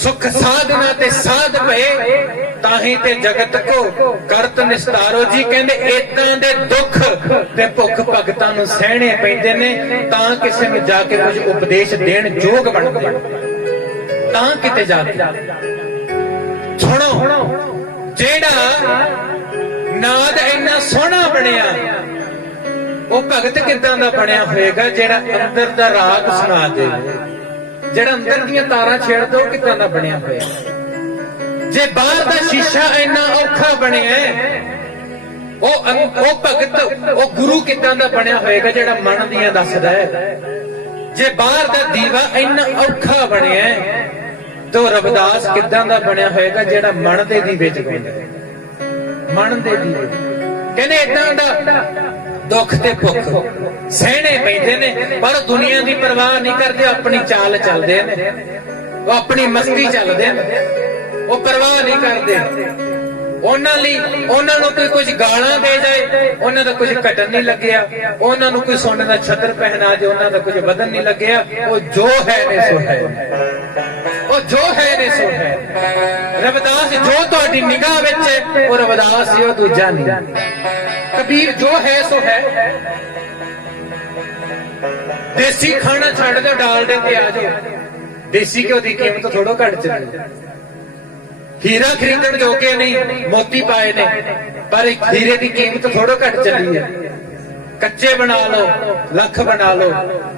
ਸੁਖ ਸਾਧਨਾ ਤੇ ਸਾਧ ਪਏ ਤਾਹੀਂ ਤੇ ਜਗਤ ਕੋ ਕਰਤ ਨਿਸਤਾਰੋ ਜੀ। ਕਹਿੰਦੇ ਏਦਾਂ ਦੇ ਦੁੱਖ ਤੇ ਭੁੱਖ ਭਗਤਾਂ ਨੂੰ ਸਹਿਣੇ ਪੈਂਦੇ ਨੇ ਤਾਂ ਕਿਸੇ ਨੂੰ ਜਾ ਕੇ ਕੁਝ ਉਪਦੇਸ਼ ਦੇਣ ਯੋਗ ਬਣਦੇ, ਤਾਂ ਕਿਤੇ ਜਾ ਕੇ ਸੁਣੋ। ਜਿਹੜਾ ਨਾਦ ਇੰਨਾ ਸੋਹਣਾ ਬਣਿਆ ਉਹ ਭਗਤ ਕਿੱਦਾਂ ਦਾ ਬਣਿਆ ਹੋਏਗਾ ਜਿਹੜਾ ਅੰਦਰ ਦਾ ਰਾਗ ਸੁਣਾ ਦੇ, ਜਿਹੜਾ ਅੰਦਰ ਦੀਆਂ ਤਾਰਾਂ ਛੇੜ ਦੋ ਕਿੱਦਾਂ ਦਾ ਬਣਿਆ ਹੋਇਆ। ਜੇ ਬਾਹਰ ਦਾ ਸ਼ੀਸ਼ਾ ਇੰਨਾ ਔਖਾ ਬਣਿਆ, ਉਹ ਭਗਤ ਉਹ ਗੁਰੂ ਕਿੱਦਾਂ ਦਾ ਬਣਿਆ ਹੋਏਗਾ ਜਿਹੜਾ ਮਨ ਦੀਆਂ ਦੱਸਦਾ ਹੈ। ਜੇ ਬਾਹਰ ਦਾ ਦੀਵਾ ਇੰਨਾ ਔਖਾ ਬਣਿਆ ਤਾਂ ਰਵਿਦਾਸ ਕਿੱਦਾਂ ਦਾ ਬਣਿਆ ਹੋਏਗਾ ਜਿਹੜਾ ਮਨ ਦੇ ਦੀਵੇ ਚ ਗਾਉਂਦਾ, ਮਨ ਦੇ ਦੀਵੇ। ਕਹਿੰਦੇ ਏਦਾਂ ਦਾ ਦੁੱਖ ਤੇ ਭੁੱਖ ਸਹਿਣੇ ਪੈਂਦੇ ਨੇ, ਪਰ ਦੁਨੀਆ ਦੀ ਪਰਵਾਹ ਨਹੀਂ ਕਰਦੇ, ਆਪਣੀ ਚਾਲ ਚੱਲਦੇ ਨੇ, ਉਹ ਆਪਣੀ ਮਸਤੀ ਚੱਲਦੇ ਨੇ, ਉਹ ਪਰਵਾਹ ਨਹੀਂ ਕਰਦੇ। ਉਹਨਾਂ ਨੂੰ ਕੋਈ ਕੁਝ ਗਾਲਾਂ ਦੇ ਜਾਏ ਉਹਨਾਂ ਦਾ ਕੁਝ ਘਟਣ ਨਹੀਂ ਲੱਗਿਆ, ਉਹਨਾਂ ਨੂੰ ਕੋਈ ਸੋਨੇ ਦਾ ਛੱਤਰ ਪਹਿਨਾ ਦੇ ਉਹਨਾਂ ਦਾ ਕੁਝ ਵਧਣ ਨਹੀਂ ਲੱਗਿਆ। ਉਹ ਜੋ ਹੈ ਨੇ ਸੋ ਹੈ, ਉਹ ਜੋ ਹੈ ਨੇ ਸੋ ਹੈ। ਰਵਿਦਾਸ ਜੋ ਤੁਹਾਡੀ ਨਿਗਾਹ ਵਿੱਚ ਹੈ ਉਹ ਰਵਿਦਾਸ ਹੀ, ਉਹ ਦੂਜਾ ਨਹੀਂ। ਕਬੀਰ ਜੋ ਹੈ ਸੋ ਹੈ। ਦੇਸੀ ਖਾਣਾ ਛੱਡ ਦਿਓ, ਡਾਲਡੇ ਤੇ ਆ ਜਾਓ। ਦੇਸੀ ਘਿਓ ਦੀ ਕੀਮਤ ਥੋੜੋ ਘੱਟ ਚੱਲੀ। ਹੀਰਾ ਖਰੀਦਣ ਜੋਗੇ ਨਹੀਂ, ਮੋਤੀ ਪਾਏ ਨੇ, ਪਰ ਹੀਰੇ ਦੀ ਕੀਮਤ ਥੋੜੋ ਘੱਟ ਚੱਲੀ ਹੈ। ਕੱਚੇ ਬਣਾ ਲਓ, ਲੱਖ ਬਣਾ ਲਓ,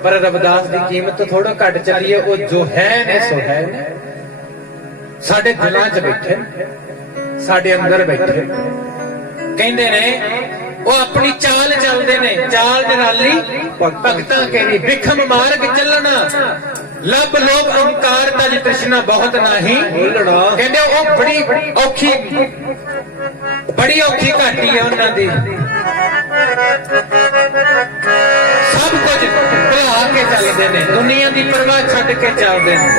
ਪਰ ਰਵਿਦਾਸ ਦੀ ਕੀਮਤ ਥੋੜੋ ਘੱਟ ਚੱਲੀ ਹੈ। ਉਹ ਜੋ ਹੈ ਨੇ ਸੋ ਹੈ। ਸਾਡੇ ਦਿਲਾਂ 'ਚ ਬੈਠੇ, ਸਾਡੇ ਅੰਦਰ ਬੈਠੇ। ਕਹਿੰਦੇ ਨੇ ਉਹ ਆਪਣੀ ਚਾਲ ਚੱਲਦੇ ਨੇ, ਚਾਲ ਨਿਰਾਲੀ ਭਗਤਾਂ ਕਹਿਣੀ ਵਿਖਮ ਮਾਰਗ ਚੱਲਣਾ, ਲੱਭ ਲੋਭ ਅਹੰਕਾਰ ਤਜ ਤ੍ਰਿਸ਼ਨਾ ਬਹੁਤ ਨਹੀਂ ਭੁੱਲਣਾ। ਕਹਿੰਦੇ ਉਹ ਬੜੀ ਔਖੀ ਘਾਟੀ ਹੈ ਉਹਨਾਂ ਦੀ। ਸਭ ਕੁਝ ਭੁਲਾ ਕੇ ਚੱਲਦੇ ਨੇ, ਦੁਨੀਆ ਦੀ ਪਰਵਾਹ ਛੱਡ ਕੇ ਚੱਲਦੇ ਨੇ।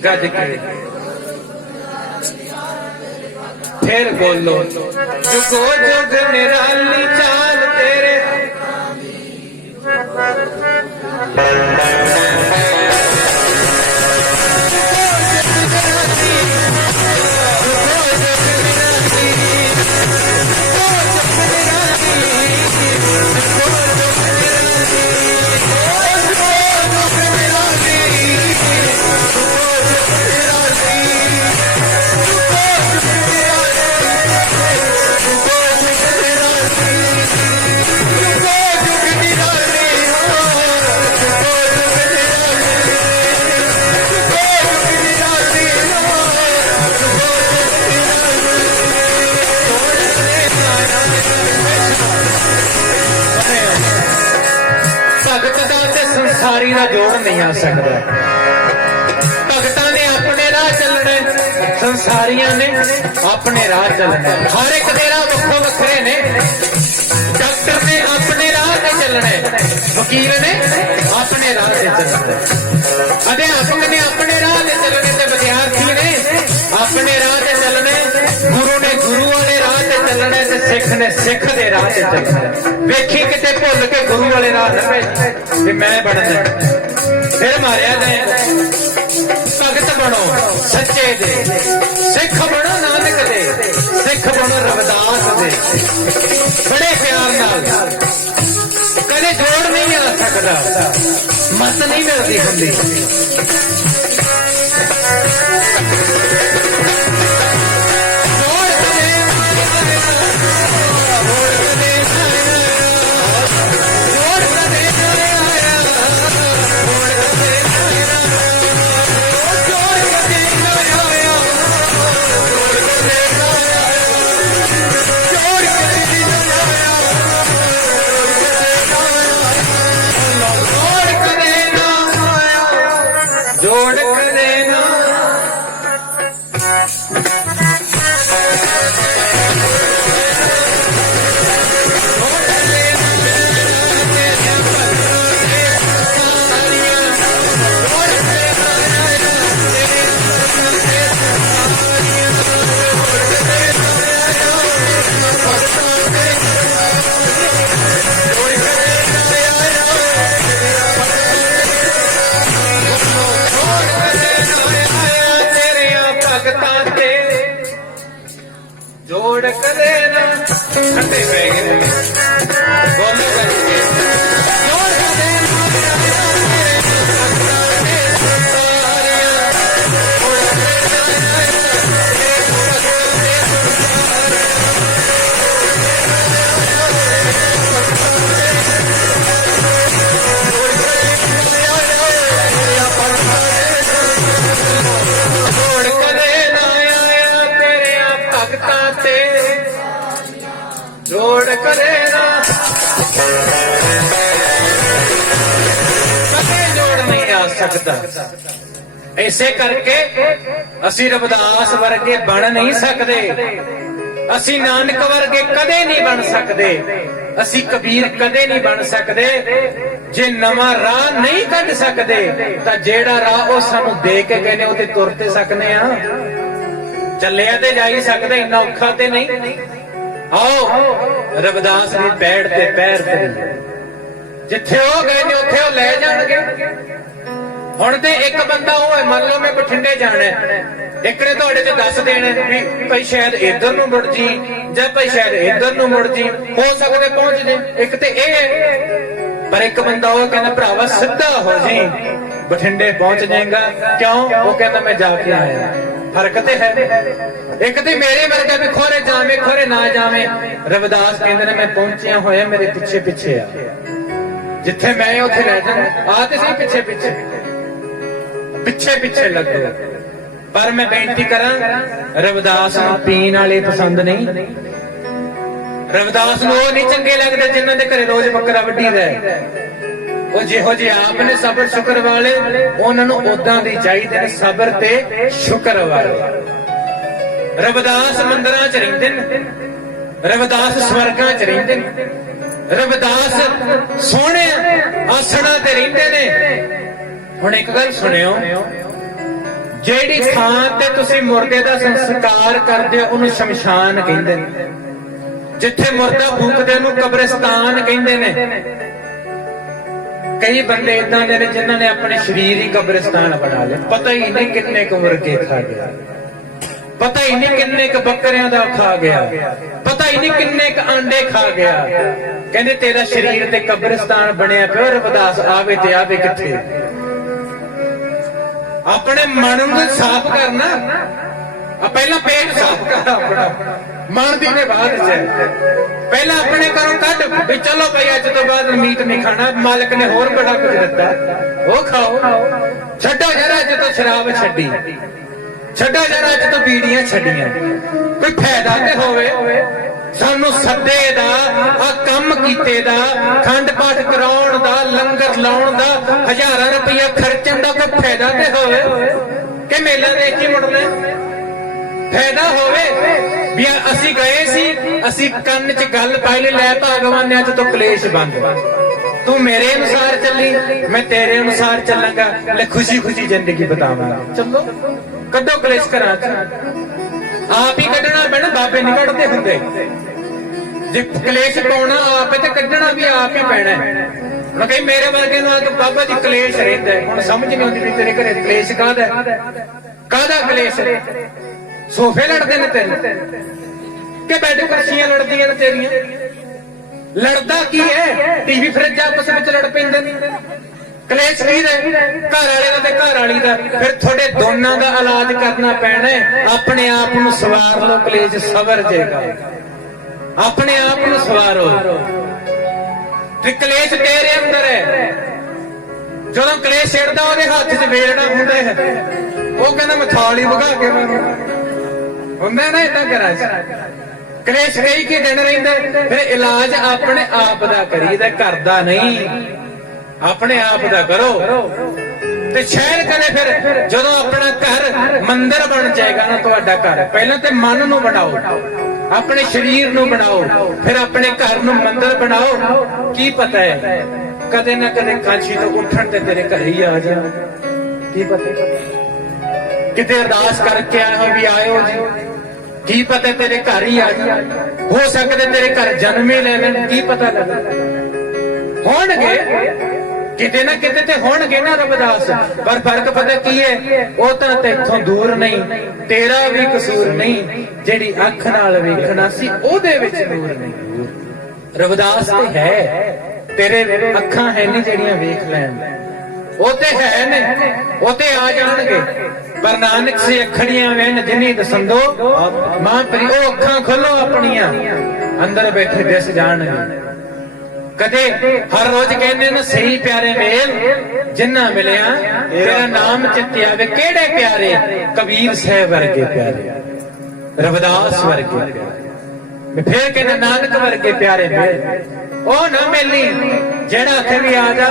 ਗੱਜ ਕੇ ਫਿਰ ਬੋਲੋ ਜੁਗੋ ਜੁਗ ਨਿਰਾਲੀ ਚਾਲ ਤੇਰੇ। संसारी का जोड़ नहीं आ सकता। भगतां ने अपने राह चलने, संसारियां ने अपने राह चलने। हर एक दे राह वक्खो वखरे ने। डॉक्टर ने अपने राह ते चलने, वकील ने अपने राह ते चलने, अध्यापक ने अपने राह ते चलने ते विद्यार्थी ने अपने राह ते चलने, गुरु ने गुरु वाले राह ते चलने ते सिख ने सिख दे राह ते चलने। वेखी किते भुल के गुरु वाले राह न पे मैं बनना, फिर मारिया जाए। भगत बनो सच्चे दे, सिख बनो नानक दे, सिख बनो रविदास दे। बड़े प्यार नाल, कदे जोड़ नहीं आ सकता, मत नहीं मिलती होंगी। जोड़ करे ना ठंडे पै गए बोलो करके जोड़ करे जोड़ करे ना कदे जोड़ नहीं आ सकता। ऐसे करके असी रविदास वर्गे बन नहीं सकते, असी नानक वर्गे कदे नहीं बन सकते, असी कबीर कदे नहीं बन सकते। जे नवा राह नहीं कढ़ सकते तो जेड़ा राह वो सानू दे के गए ने तुरते सकने आ, चलिया ते जा ही सकते, इन्ना औखा ते नहीं। आओ रविदास ने पैड़ ते पैर धरी, जिथे वो गए ने उथे वो ले जाणगे। हुण ते एक बंदा वो है, मान लो मैं बठिंडे जाना, एक ने तुहाडे ते दस देने भी भाई शायद इधर नूं मुड़ जी जां भाई शायद इधर नूं मुड़ जी, हो सकदे पहुंच जे। एक ते इह, पर एक बंदा वो कहना भरावा सीधा हो जी बठिंडे पहुंच जाएगा। क्यों? वो कहना मैं जाके आया। फर्क ते है। एक ते मेरे वर्गा भी खोरे जावे खोरे ना जावे, रविदास कहते ने मैं पहुंचिया होया मेरे पिछे पिछे आ, जिथे मैं उथे रह जाना। आ ते सही पिछे पिछे पिछे पिछे लगो। पर मैं बेनती करा, रविदास नूं पीण वाले पसंद नहीं, रविदास नूं वो नहीं चंगे लगदे जिन्हां दे घरे रोज बकरा वड्डी दा। वो जिहो जी आपने सबर शुक्र वाले, उन्होंने उदां दी चाहिए ने सबर ते शुक्र वाले। रविदास मंदिरां च रहिंदे ने, रविदास स्वर्गां च रहिंदे ने, रविदास सोहणे आसणां ते रहिंदे ने। हुण एक गल सुणियो, जेड़ी थां ते तुसीं मुर्दे दा संस्कार करदे हो उहनूं शमशान कहिंदे ने, जिथे मुर्दा फूकदे उहनूं कब्रिस्तान कहिंदे ने। कई बंदे इदां दे ने जिन्हां ने अपने शरीर ही कब्रिस्तान बना लिया, पता ही नहीं कितने क मुर्गे खा गया, पता ही नहीं किन्ने क बकरियां दा खा गया, पता ही नहीं किन्ने क अंडे खा गया। कहंदे तेरा शरीर ते कब्रिस्तान बनया पिया, रविदास आवे ते आवे किथे। अपने मन नूं साफ करना, पहला पेट साफ कर अपना, मन दी ने बाद च पहला अपने घरों कढ़ भी चलो भाई अज तो बाद मीट नहीं खाना, मालिक ने होर बड़ा कुछ दिता वो खाओ। छड्डो जरा अज तो शराब छड्डी, छड्डो जरा अज तो बीड़ियां छड्डियां, कोई फायदा ते होवे। ਸਾਨੂੰ ਸੱਦੇ ਦਾ, ਆ ਕੰਮ ਕੀਤੇ ਦਾ, ਖੰਡ ਪਾਠ ਕਰਾਉਣ ਦਾ, ਲੰਗਰ ਲਾਉਣ ਦਾ, ਹਜ਼ਾਰਾਂ ਰੁਪਈਆ ਖਰਚਣ ਦਾ ਕੋਈ ਫਾਇਦਾ ਤੇ ਹੋਵੇ ਕਿ ਮੇਲਾ ਦੇਖ ਕੇ ਮੁੜਨਾ? ਫਾਇਦਾ ਹੋਵੇ ਵੀ ਅਸੀਂ ਗਏ ਸੀ, ਅਸੀਂ ਕੰਨ 'ਚ ਗੱਲ ਪਾਈ ਲਈ, ਲੈ ਭਗਵਾਨ ਅੱਜ ਤੋਂ ਕਲੇਸ਼ ਬੰਦ, ਤੂੰ ਮੇਰੇ ਅਨੁਸਾਰ ਚੱਲੀ, ਮੈਂ ਤੇਰੇ ਅਨੁਸਾਰ ਚੱਲਾਂਗਾ, ਲੈ ਖੁਸ਼ੀ ਖੁਸ਼ੀ ਜ਼ਿੰਦਗੀ ਬਿਤਾਵਾਂਗਾ। ਚਲੋ ਕੱਢੋ ਕਲੇਸ਼ ਘਰਾਂ 'ਚ, ਆਪ ਹੀ ਕੱਢਣਾ ਪੈਣਾ, ਬਾਬੇ ਨਹੀਂ ਕੱਢਦੇ ਹੁੰਦੇ। ਜੇ ਕਲੇਸ਼ ਪਾਉਣਾ ਆਪ ਤੇ ਕੱਢਣਾ ਵੀ ਆਪ ਹੀ ਪੈਣਾ। ਮੈਂ ਕਹੀ ਮੇਰੇ ਵਰਗੇ ਨੂੰ ਆ ਕੇ ਬਾਬਾ ਜੀ ਕਲੇਸ਼ ਰਹਿੰਦਾ, ਹੁਣ ਸਮਝ ਨਹੀਂ ਆਉਂਦੀ ਵੀ ਤੇਰੇ ਘਰੇ ਕਲੇਸ਼ ਕਾਹਦਾ ਕਲੇਸ਼? ਸੋਫੇ ਲੜਦੇ ਨੇ ਤੇਰੇ ਕਿ ਬੈੱਡ ਕੁਰਸੀਆਂ ਲੜਦੀਆਂ ਨੇ ਤੇਰੀਆਂ? ਲੜਦਾ ਕੀ ਹੈ? ਟੀਵੀ ਫਰਿੱਜ ਆਪਸ ਵਿੱਚ ਲੜ ਪੈਂਦੇ ਨੇ। ਕਲੇਸ਼ ਕੀ ਹੈ? ਘਰ ਵਾਲੇ ਦਾ ਤੇ ਘਰ ਵਾਲੀ ਦਾ। ਫਿਰ ਤੁਹਾਡੇ ਦੋਨਾਂ ਦਾ ਇਲਾਜ ਕਰਨਾ ਪੈਣਾ। ਆਪਣੇ ਆਪ ਨੂੰ ਸਵਾਰ ਲਓ, ਕਲੇਸ਼ ਸਵਰ ਜਾਏਗਾ। ਆਪਣੇ ਆਪ ਨੂੰ ਸਵਾਰੋ ਤੇ ਕਲੇਸ਼ ਤੇਰੇ ਅੰਦਰ ਹੈ। ਜਦੋਂ ਕਲੇਸ਼ ਛੇੜਦਾ ਉਹਦੇ ਹੱਥ 'ਚ ਵੇਲਣਾ ਹੁੰਦਾ ਹੈ, ਉਹ ਕਹਿੰਦਾ ਮੈਂ ਥਾਲੀ ਵਗਾ ਕੇ ਹੁੰਦਾ ਨਾ ਏਦਾਂ ਕਰਾਂ। ਕਲੇਸ਼ ਕਈ ਕੀ ਦਿਨ ਰਹਿੰਦਾ। ਫਿਰ ਇਲਾਜ ਆਪਣੇ ਆਪ ਦਾ ਕਰੀਦਾ, ਘਰ ਦਾ ਨਹੀਂ, ਆਪਣੇ ਆਪ ਦਾ ਕਰੋ। ਤੇ ਸ਼ਾਇਦ ਕਦੇ ਫਿਰ ਜਦੋਂ ਆਪਣਾ ਘਰ ਮੰਦਿਰ ਬਣ ਜਾਏਗਾ ਨਾ ਤੁਹਾਡਾ ਘਰ, ਪਹਿਲਾਂ ਤੇ ਮਨ ਨੂੰ ਬਣਾਓ, ਆਪਣੇ ਸਰੀਰ ਨੂੰ ਬਣਾਓ, ਫਿਰ ਆਪਣੇ ਘਰ ਨੂੰ ਮੰਦਿਰ ਬਣਾਓ। ਕੀ ਪਤਾ ਹੈ ਕਦੇ ਨਾ ਕਦੇ ਕਾਂਛੀ ਤੋਂ ਉੱਠਣ ਤੇ ਤੇਰੇ ਘਰ ਹੀ ਆ ਜਾਣਾ। ਕੀ ਪਤਾ ਕਿਤੇ ਅਰਦਾਸ ਕਰਕੇ ਆਏ ਹੋ ਵੀ ਆਇਓ ਜੀ, ਕੀ ਪਤਾ ਤੇਰੇ ਘਰ ਹੀ ਆ ਜਾਣ। ਹੋ ਸਕਦਾ ਤੇਰੇ ਘਰ ਜਨਮ ਹੀ ਲੈਣ, ਕੀ ਪਤਾ ਲੱਗੇ। ਹੋਣਗੇ ਕਿਤੇ ਨਾ ਕਿਤੇ ਤੇ ਹੋਣਗੇ ਨਾ ਰਵਿਦਾਸ, ਪਰ ਫਰਕ ਪਤਾ ਕੀ ਹੈ? ਉਹ ਤਾਂ ਤੇਥੋਂ ਦੂਰ ਨਹੀਂ, ਤੇਰਾ ਵੀ ਕਸੂਰ ਨਹੀਂ, ਜਿਹੜੀ ਅੱਖ ਨਾਲ ਵੇਖਣਾ ਸੀ ਉਹਦੇ ਵਿੱਚ ਨੂਰ ਨਹੀਂ। ਰਵਿਦਾਸ ਤੇ ਹੈ, ਤੇਰੇ ਅੱਖਾਂ ਹੈ ਨਹੀਂ ਜਿਹੜੀਆਂ ਵੇਖ ਲੈਣ, ਉਹ ਤੇ ਹੈ ਨੇ, ਉਹ ਤੇ ਆ ਜਾਣਗੇ। ਪਰ ਨਾਨਕ ਸੇ ਅੱਖੜੀਆਂ ਵੇਨ ਜਿਨੀ ਦਸੰਦੋ ਮਾਂ ਪਰੀ, ਉਹ ਅੱਖਾਂ ਖੋਲੋ ਆਪਣੀਆਂ, ਅੰਦਰ ਬੈਠੇ ਦਿਸ ਜਾਣਗੇ। ਕਦੇ ਹਰ ਰੋਜ਼ ਕਹਿੰਦੇ ਨੇ ਸਹੀ ਪਿਆਰੇ ਮੇਲ ਜਿੰਨਾ ਮਿਲਿਆ ਤੇਰਾ ਨਾਮ ਚਿੱਤੇ ਆਵੇ। ਕਿਹੜੇ ਪਿਆਰੇ? ਕਬੀਰ ਸਾਹਿਬ ਵਰਗੇ ਪਿਆਰੇ, ਰਵਿਦਾਸ ਵਰਗੇ ਪਿਆਰੇ, ਫਿਰ ਕਹਿੰਦੇ ਨਾਨਕ ਵਰਗੇ ਪਿਆਰੇ ਮੇਲ। ਉਹ ਨਾ ਮਿਲਣੀ ਜਿਹੜਾ ਆਖੇ ਵੀ ਆ ਜਾ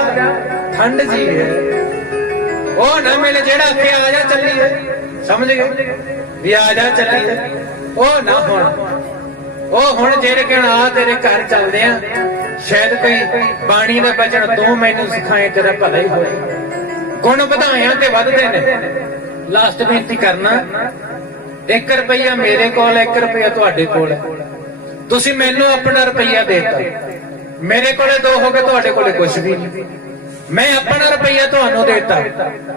ਠੰਡ ਜੀ ਹੈ, ਉਹ ਨਾ ਮਿਲੇ ਜਿਹੜਾ ਆਖੇ ਆ ਜਾ ਚੱਲੀਏ, ਸਮਝ ਗਏ ਵੀ ਆ ਜਾ ਚੱਲੀਏ। ਉਹ ਨਾ ਉਹ ਹੁਣ ਜਿਹੜੇ ਕਹਿਣ ਆ ਤੇਰੇ ਘਰ ਚੱਲਦੇ ਆ, ਸ਼ਾਇਦ ਕੋਈ ਬਾਣੀ ਦਾ ਬਚਨ ਤੂੰ ਮੈਨੂੰ ਸਿਖਾਏ, ਤੇਰਾ ਭਲਾ ਹੀ ਹੋਏ। ਗੁਣ ਵਧਾਇਆਂ ਤੇ ਵੱਧਦੇ ਨੇ। ਲਾਸਟ ਬੇਨਤੀ ਕਰਨਾ, 1 ਰੁਪਈਆ ਮੇਰੇ ਕੋਲ, 1 ਰੁਪਈਆ ਤੁਹਾਡੇ ਕੋਲ। ਤੁਸੀਂ ਮੈਨੂੰ ਆਪਣਾ ਰੁਪਈਆ ਦੇਤਾ, ਮੇਰੇ ਕੋਲੇ 2 ਹੋ ਗਏ, ਤੁਹਾਡੇ ਕੋਲੇ ਕੁਝ ਵੀ ਨਹੀਂ। ਮੈਂ ਆਪਣਾ ਰੁਪਈਆ ਤੁਹਾਨੂੰ ਦੇਤਾ,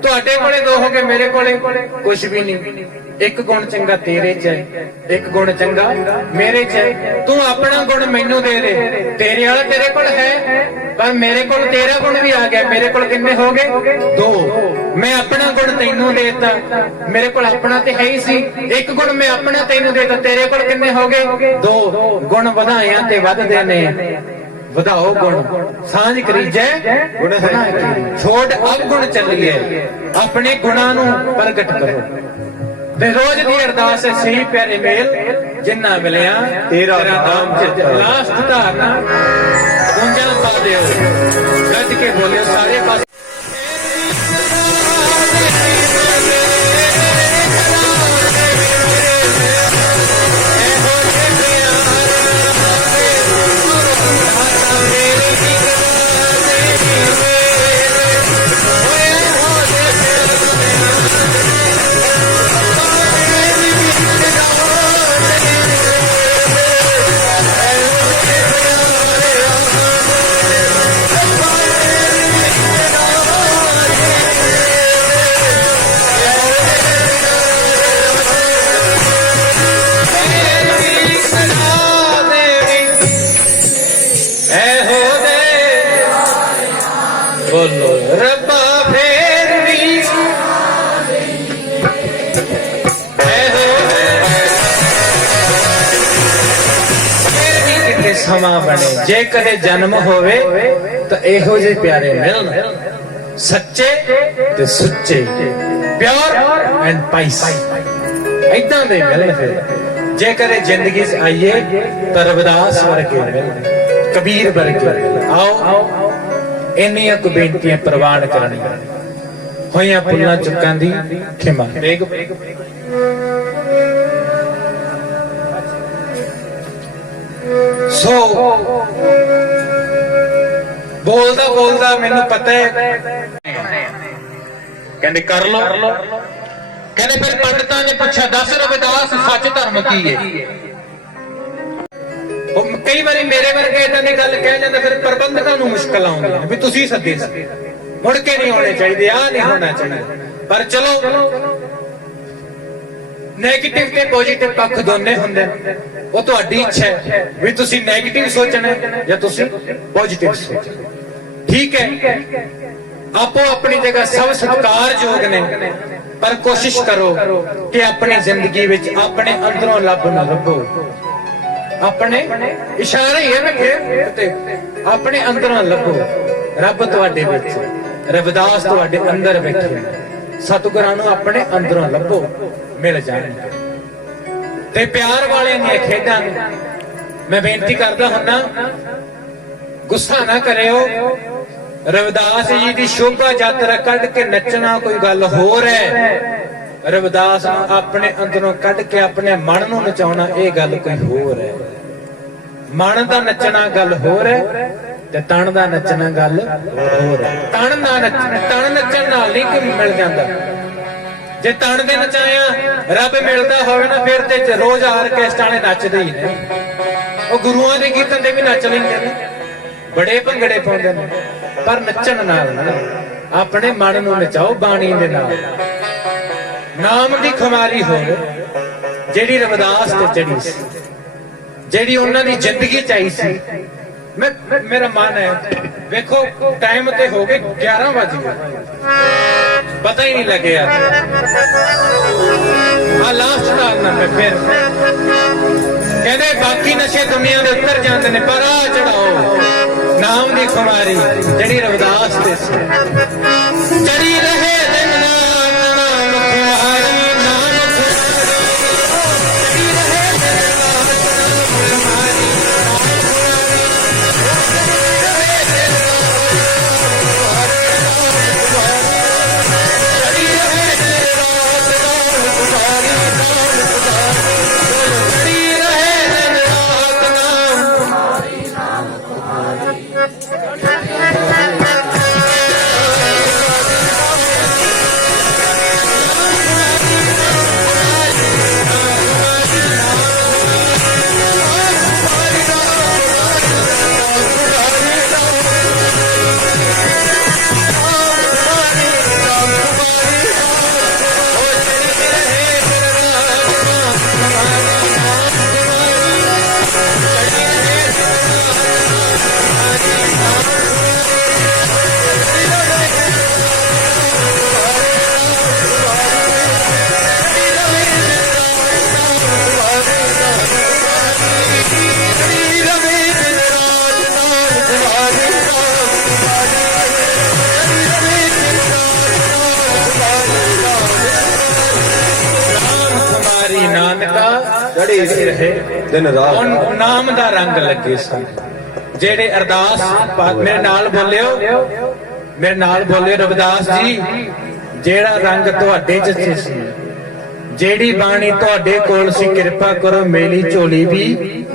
ਤੁਹਾਡੇ ਕੋਲੇ 2 ਹੋ ਗਏ, ਮੇਰੇ ਕੋਲੇ ਕੁਝ ਵੀ ਨਹੀਂ। ਇੱਕ ਗੁਣ ਚੰਗਾ ਤੇਰੇ 'ਚ ਹੈ, ਇੱਕ ਗੁਣ ਚੰਗਾ ਮੇਰੇ 'ਚ ਹੈ। ਤੂੰ ਆਪਣਾ ਗੁਣ ਮੈਨੂੰ ਦੇ ਦੇ, ਤੇਰੇ ਵਾਲਾ ਤੇਰੇ ਕੋਲ ਹੈ, ਪਰ ਮੇਰੇ ਕੋਲ ਤੇਰਾ ਗੁਣ ਵੀ ਆ ਗਿਆ। ਮੇਰੇ ਕੋਲ ਕਿੰਨੇ ਹੋ ਗਏ? 2। ਮੈਂ ਆਪਣਾ ਗੁਣ ਤੈਨੂੰ ਦੇਤਾ, ਮੇਰੇ ਕੋਲ ਆਪਣਾ ਤੇ ਹੈ ਹੀ ਸੀ। ਇੱਕ ਗੁਣ ਮੈਂ ਆਪਣਾ ਤੈਨੂੰ ਦੇਤਾ, ਤੇਰੇ ਕੋਲ ਕਿੰਨੇ ਹੋ ਗਏ? 2। ਗੁਣ ਵਧਾਇਆਂ ਤੇ ਵੱਧਦੇ ਨੇ। ਵਧਾਓ ਗੁਣ, ਸਾਂਝ ਕਰੀਜੈ ਗੁਣ ਛੋੜ ਅਵਗੁਣ ਚੱਲੀਏ। ਆਪਣੇ ਗੁਣਾਂ ਨੂੰ ਪ੍ਰਗਟ ਕਰੋ ਤੇ ਰੋਜ਼ ਦੀ ਅਰਦਾਸ ਹੈ, ਸਹੀ ਪਿਆਰੇ ਮੇਲ ਜਿੰਨਾ ਮਿਲਿਆ ਤੇਰਾ ਨਾਮ ਚਿੱਤੇ। ਲਾਸਟ ਧਾਰਨਾ ਗੁੰਜਾਂ ਪਾ ਦਿਓ, ਗੱਜ ਕੇ ਬੋਲਿਓ ਸਾਰੇ ਪਾਸੇ। ਬੋਲੋ ਰੱਬਾ ਫੇਰ ਵੀ ਕਿਤੇ ਸਮਾਂ ਬਣੇ। ਜੇ ਕਦੇ ਜਨਮ ਹੋਵੇ ਤਾਂ ਇਹੋ ਜਿਹੇ ਪਿਆਰੇ ਮਿਲਣ, ਸੱਚੇ ਤੇ ਸੁੱਚੇ, ਪਿਓਰ ਐਂਡ ਪਾਈਸ, ਏਦਾਂ ਦੇ ਮਿਲਣ। ਫਿਰ जेकर जिंदगी च आइए तो रविदास वर्गे कबीर वर्गे आओ इन्नियां कुछ बेनतियां प्रवान करनियां होइयां भुल्लां चुकां दी खिमा। सो बोलदा बोलदा मैनू पता है कहंदे कर लो कहते फिर पंडितां ने पूछा दस रविदास सच धर्म की है। कई बार मेरे वर्गे इदां दी गल कह जांदा फिर प्रबंधकां नूं मुश्किल आउंदी भी तुसीं सद्दे सी मुड़ के नहीं होने चाहिए आ नहीं होना चाहिए। पर चलो नेगेटिव ते पॉजिटिव पक्ष दोने हुंदे वो तुहाडी इच्छा है भी तुसीं नेगेटिव सोचना या तुसीं पॉजिटिव सोचना। ठीक है आपो अपनी जगह सब सत्कारयोग ने पर कोशिश करो कि अपनी जिंदगी विच अपने अंदरों लभ न लभो। अपने इशारे ही है अपने अंदरों लभो। रब तुहाडे विच रविदास तुहाडे अंदर बैठे सतगुरां नूं अपने अंदरों लभो मिल जाणगे। ते प्यार वाले दी खेडां मैं बेनती करदा हुंदा गुस्सा ना करियो। रविदास जी की शोभा यात्रा कढ़ के नचना कोई गल होर है। रविदास अपने अंदरों कढ़ के अपने मन नूं नचाउणा यह गल कोई होर है। मन दा नचना गल होर है ते तन दा नचना गल होर है। तन नचण नाल नहीं कोई मिल जांदा। जे तन दे नचाया रब मिलदा होवे ना फिर ते रोज आरकेस्ट्रा ने नचदे ही ने। ओ गुरुआं दे कीर्तन ते भी नच लैंदे ने बड़े भंगड़े पाउंदे ने पर नचण नाल अपने मन नूं नचाओ बाणी दे नाल। नाम दी खुमारी हो जेड़ी रविदास ते चढ़ी सी जेड़ी उन्हां दी जिंदगी च आई सी। मेरा मन है देखो टाइम ते हो गए 11 बज गए पता ही नहीं लगे यार। लास्ट डालना मैं फिर कहते बाकी नशे दुनिया दे उतर जाते ने पर आ चढ़ाओ नाम दी खुमारी जड़ी रविदास दे चढ़ी रहे दिन नाम खुमारी नाम चढ़ी रहे दिन खुमारी नाम दा रंग लगे सन जेड़े अरदास मेरे नाल बोलियो रविदास जी जेड़ा रंग तुहाडे च सी जेड़ी बाणी तुहाडे कोल सी कृपा करो मेरी झोली भी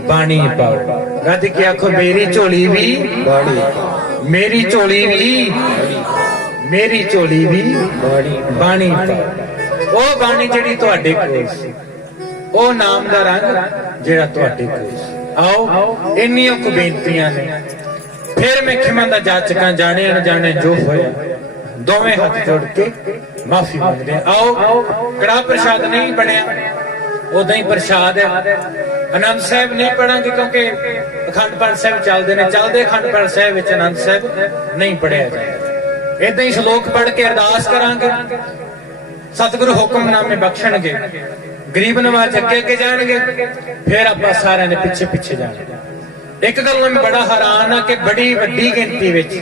बाणी पाओ। रज के आखो मेरी झोली भी बाणी मेरी झोली भी बाणी पाओ। ओ बाणी जेड़ी तुहाडे कोल सी ओ नाम दा रंग जेड़ा तुहाडे कोल सी। आओ इन्नियां कुछ बेनतियां ने फिर मैं खिमा दा जाचकां जाने अनजाने जो होया दोवें हाथ जोड़ के माफी मांगदे। आओ कड़ा प्रसाद नहीं बनया उदा ही प्रसाद है। आनंद साहब नहीं पढ़ांगे क्योंकि अखंड पाठ साहब चलते ने चलते अखंड पाठ साहब विच आनंद साहब नहीं पढ़िया जाएगा। इदां ही श्लोक पढ़ के अरदास करांगे सतगुरु हुक्मनामे बख्शणगे गरीब नवाज अगे अगे जाएंगे फिर आप सारे ने पिछे पिछे जाएंगे। एक गल मैं बड़ा हैरान हाँ कि बड़ी वड्डी गिनती विच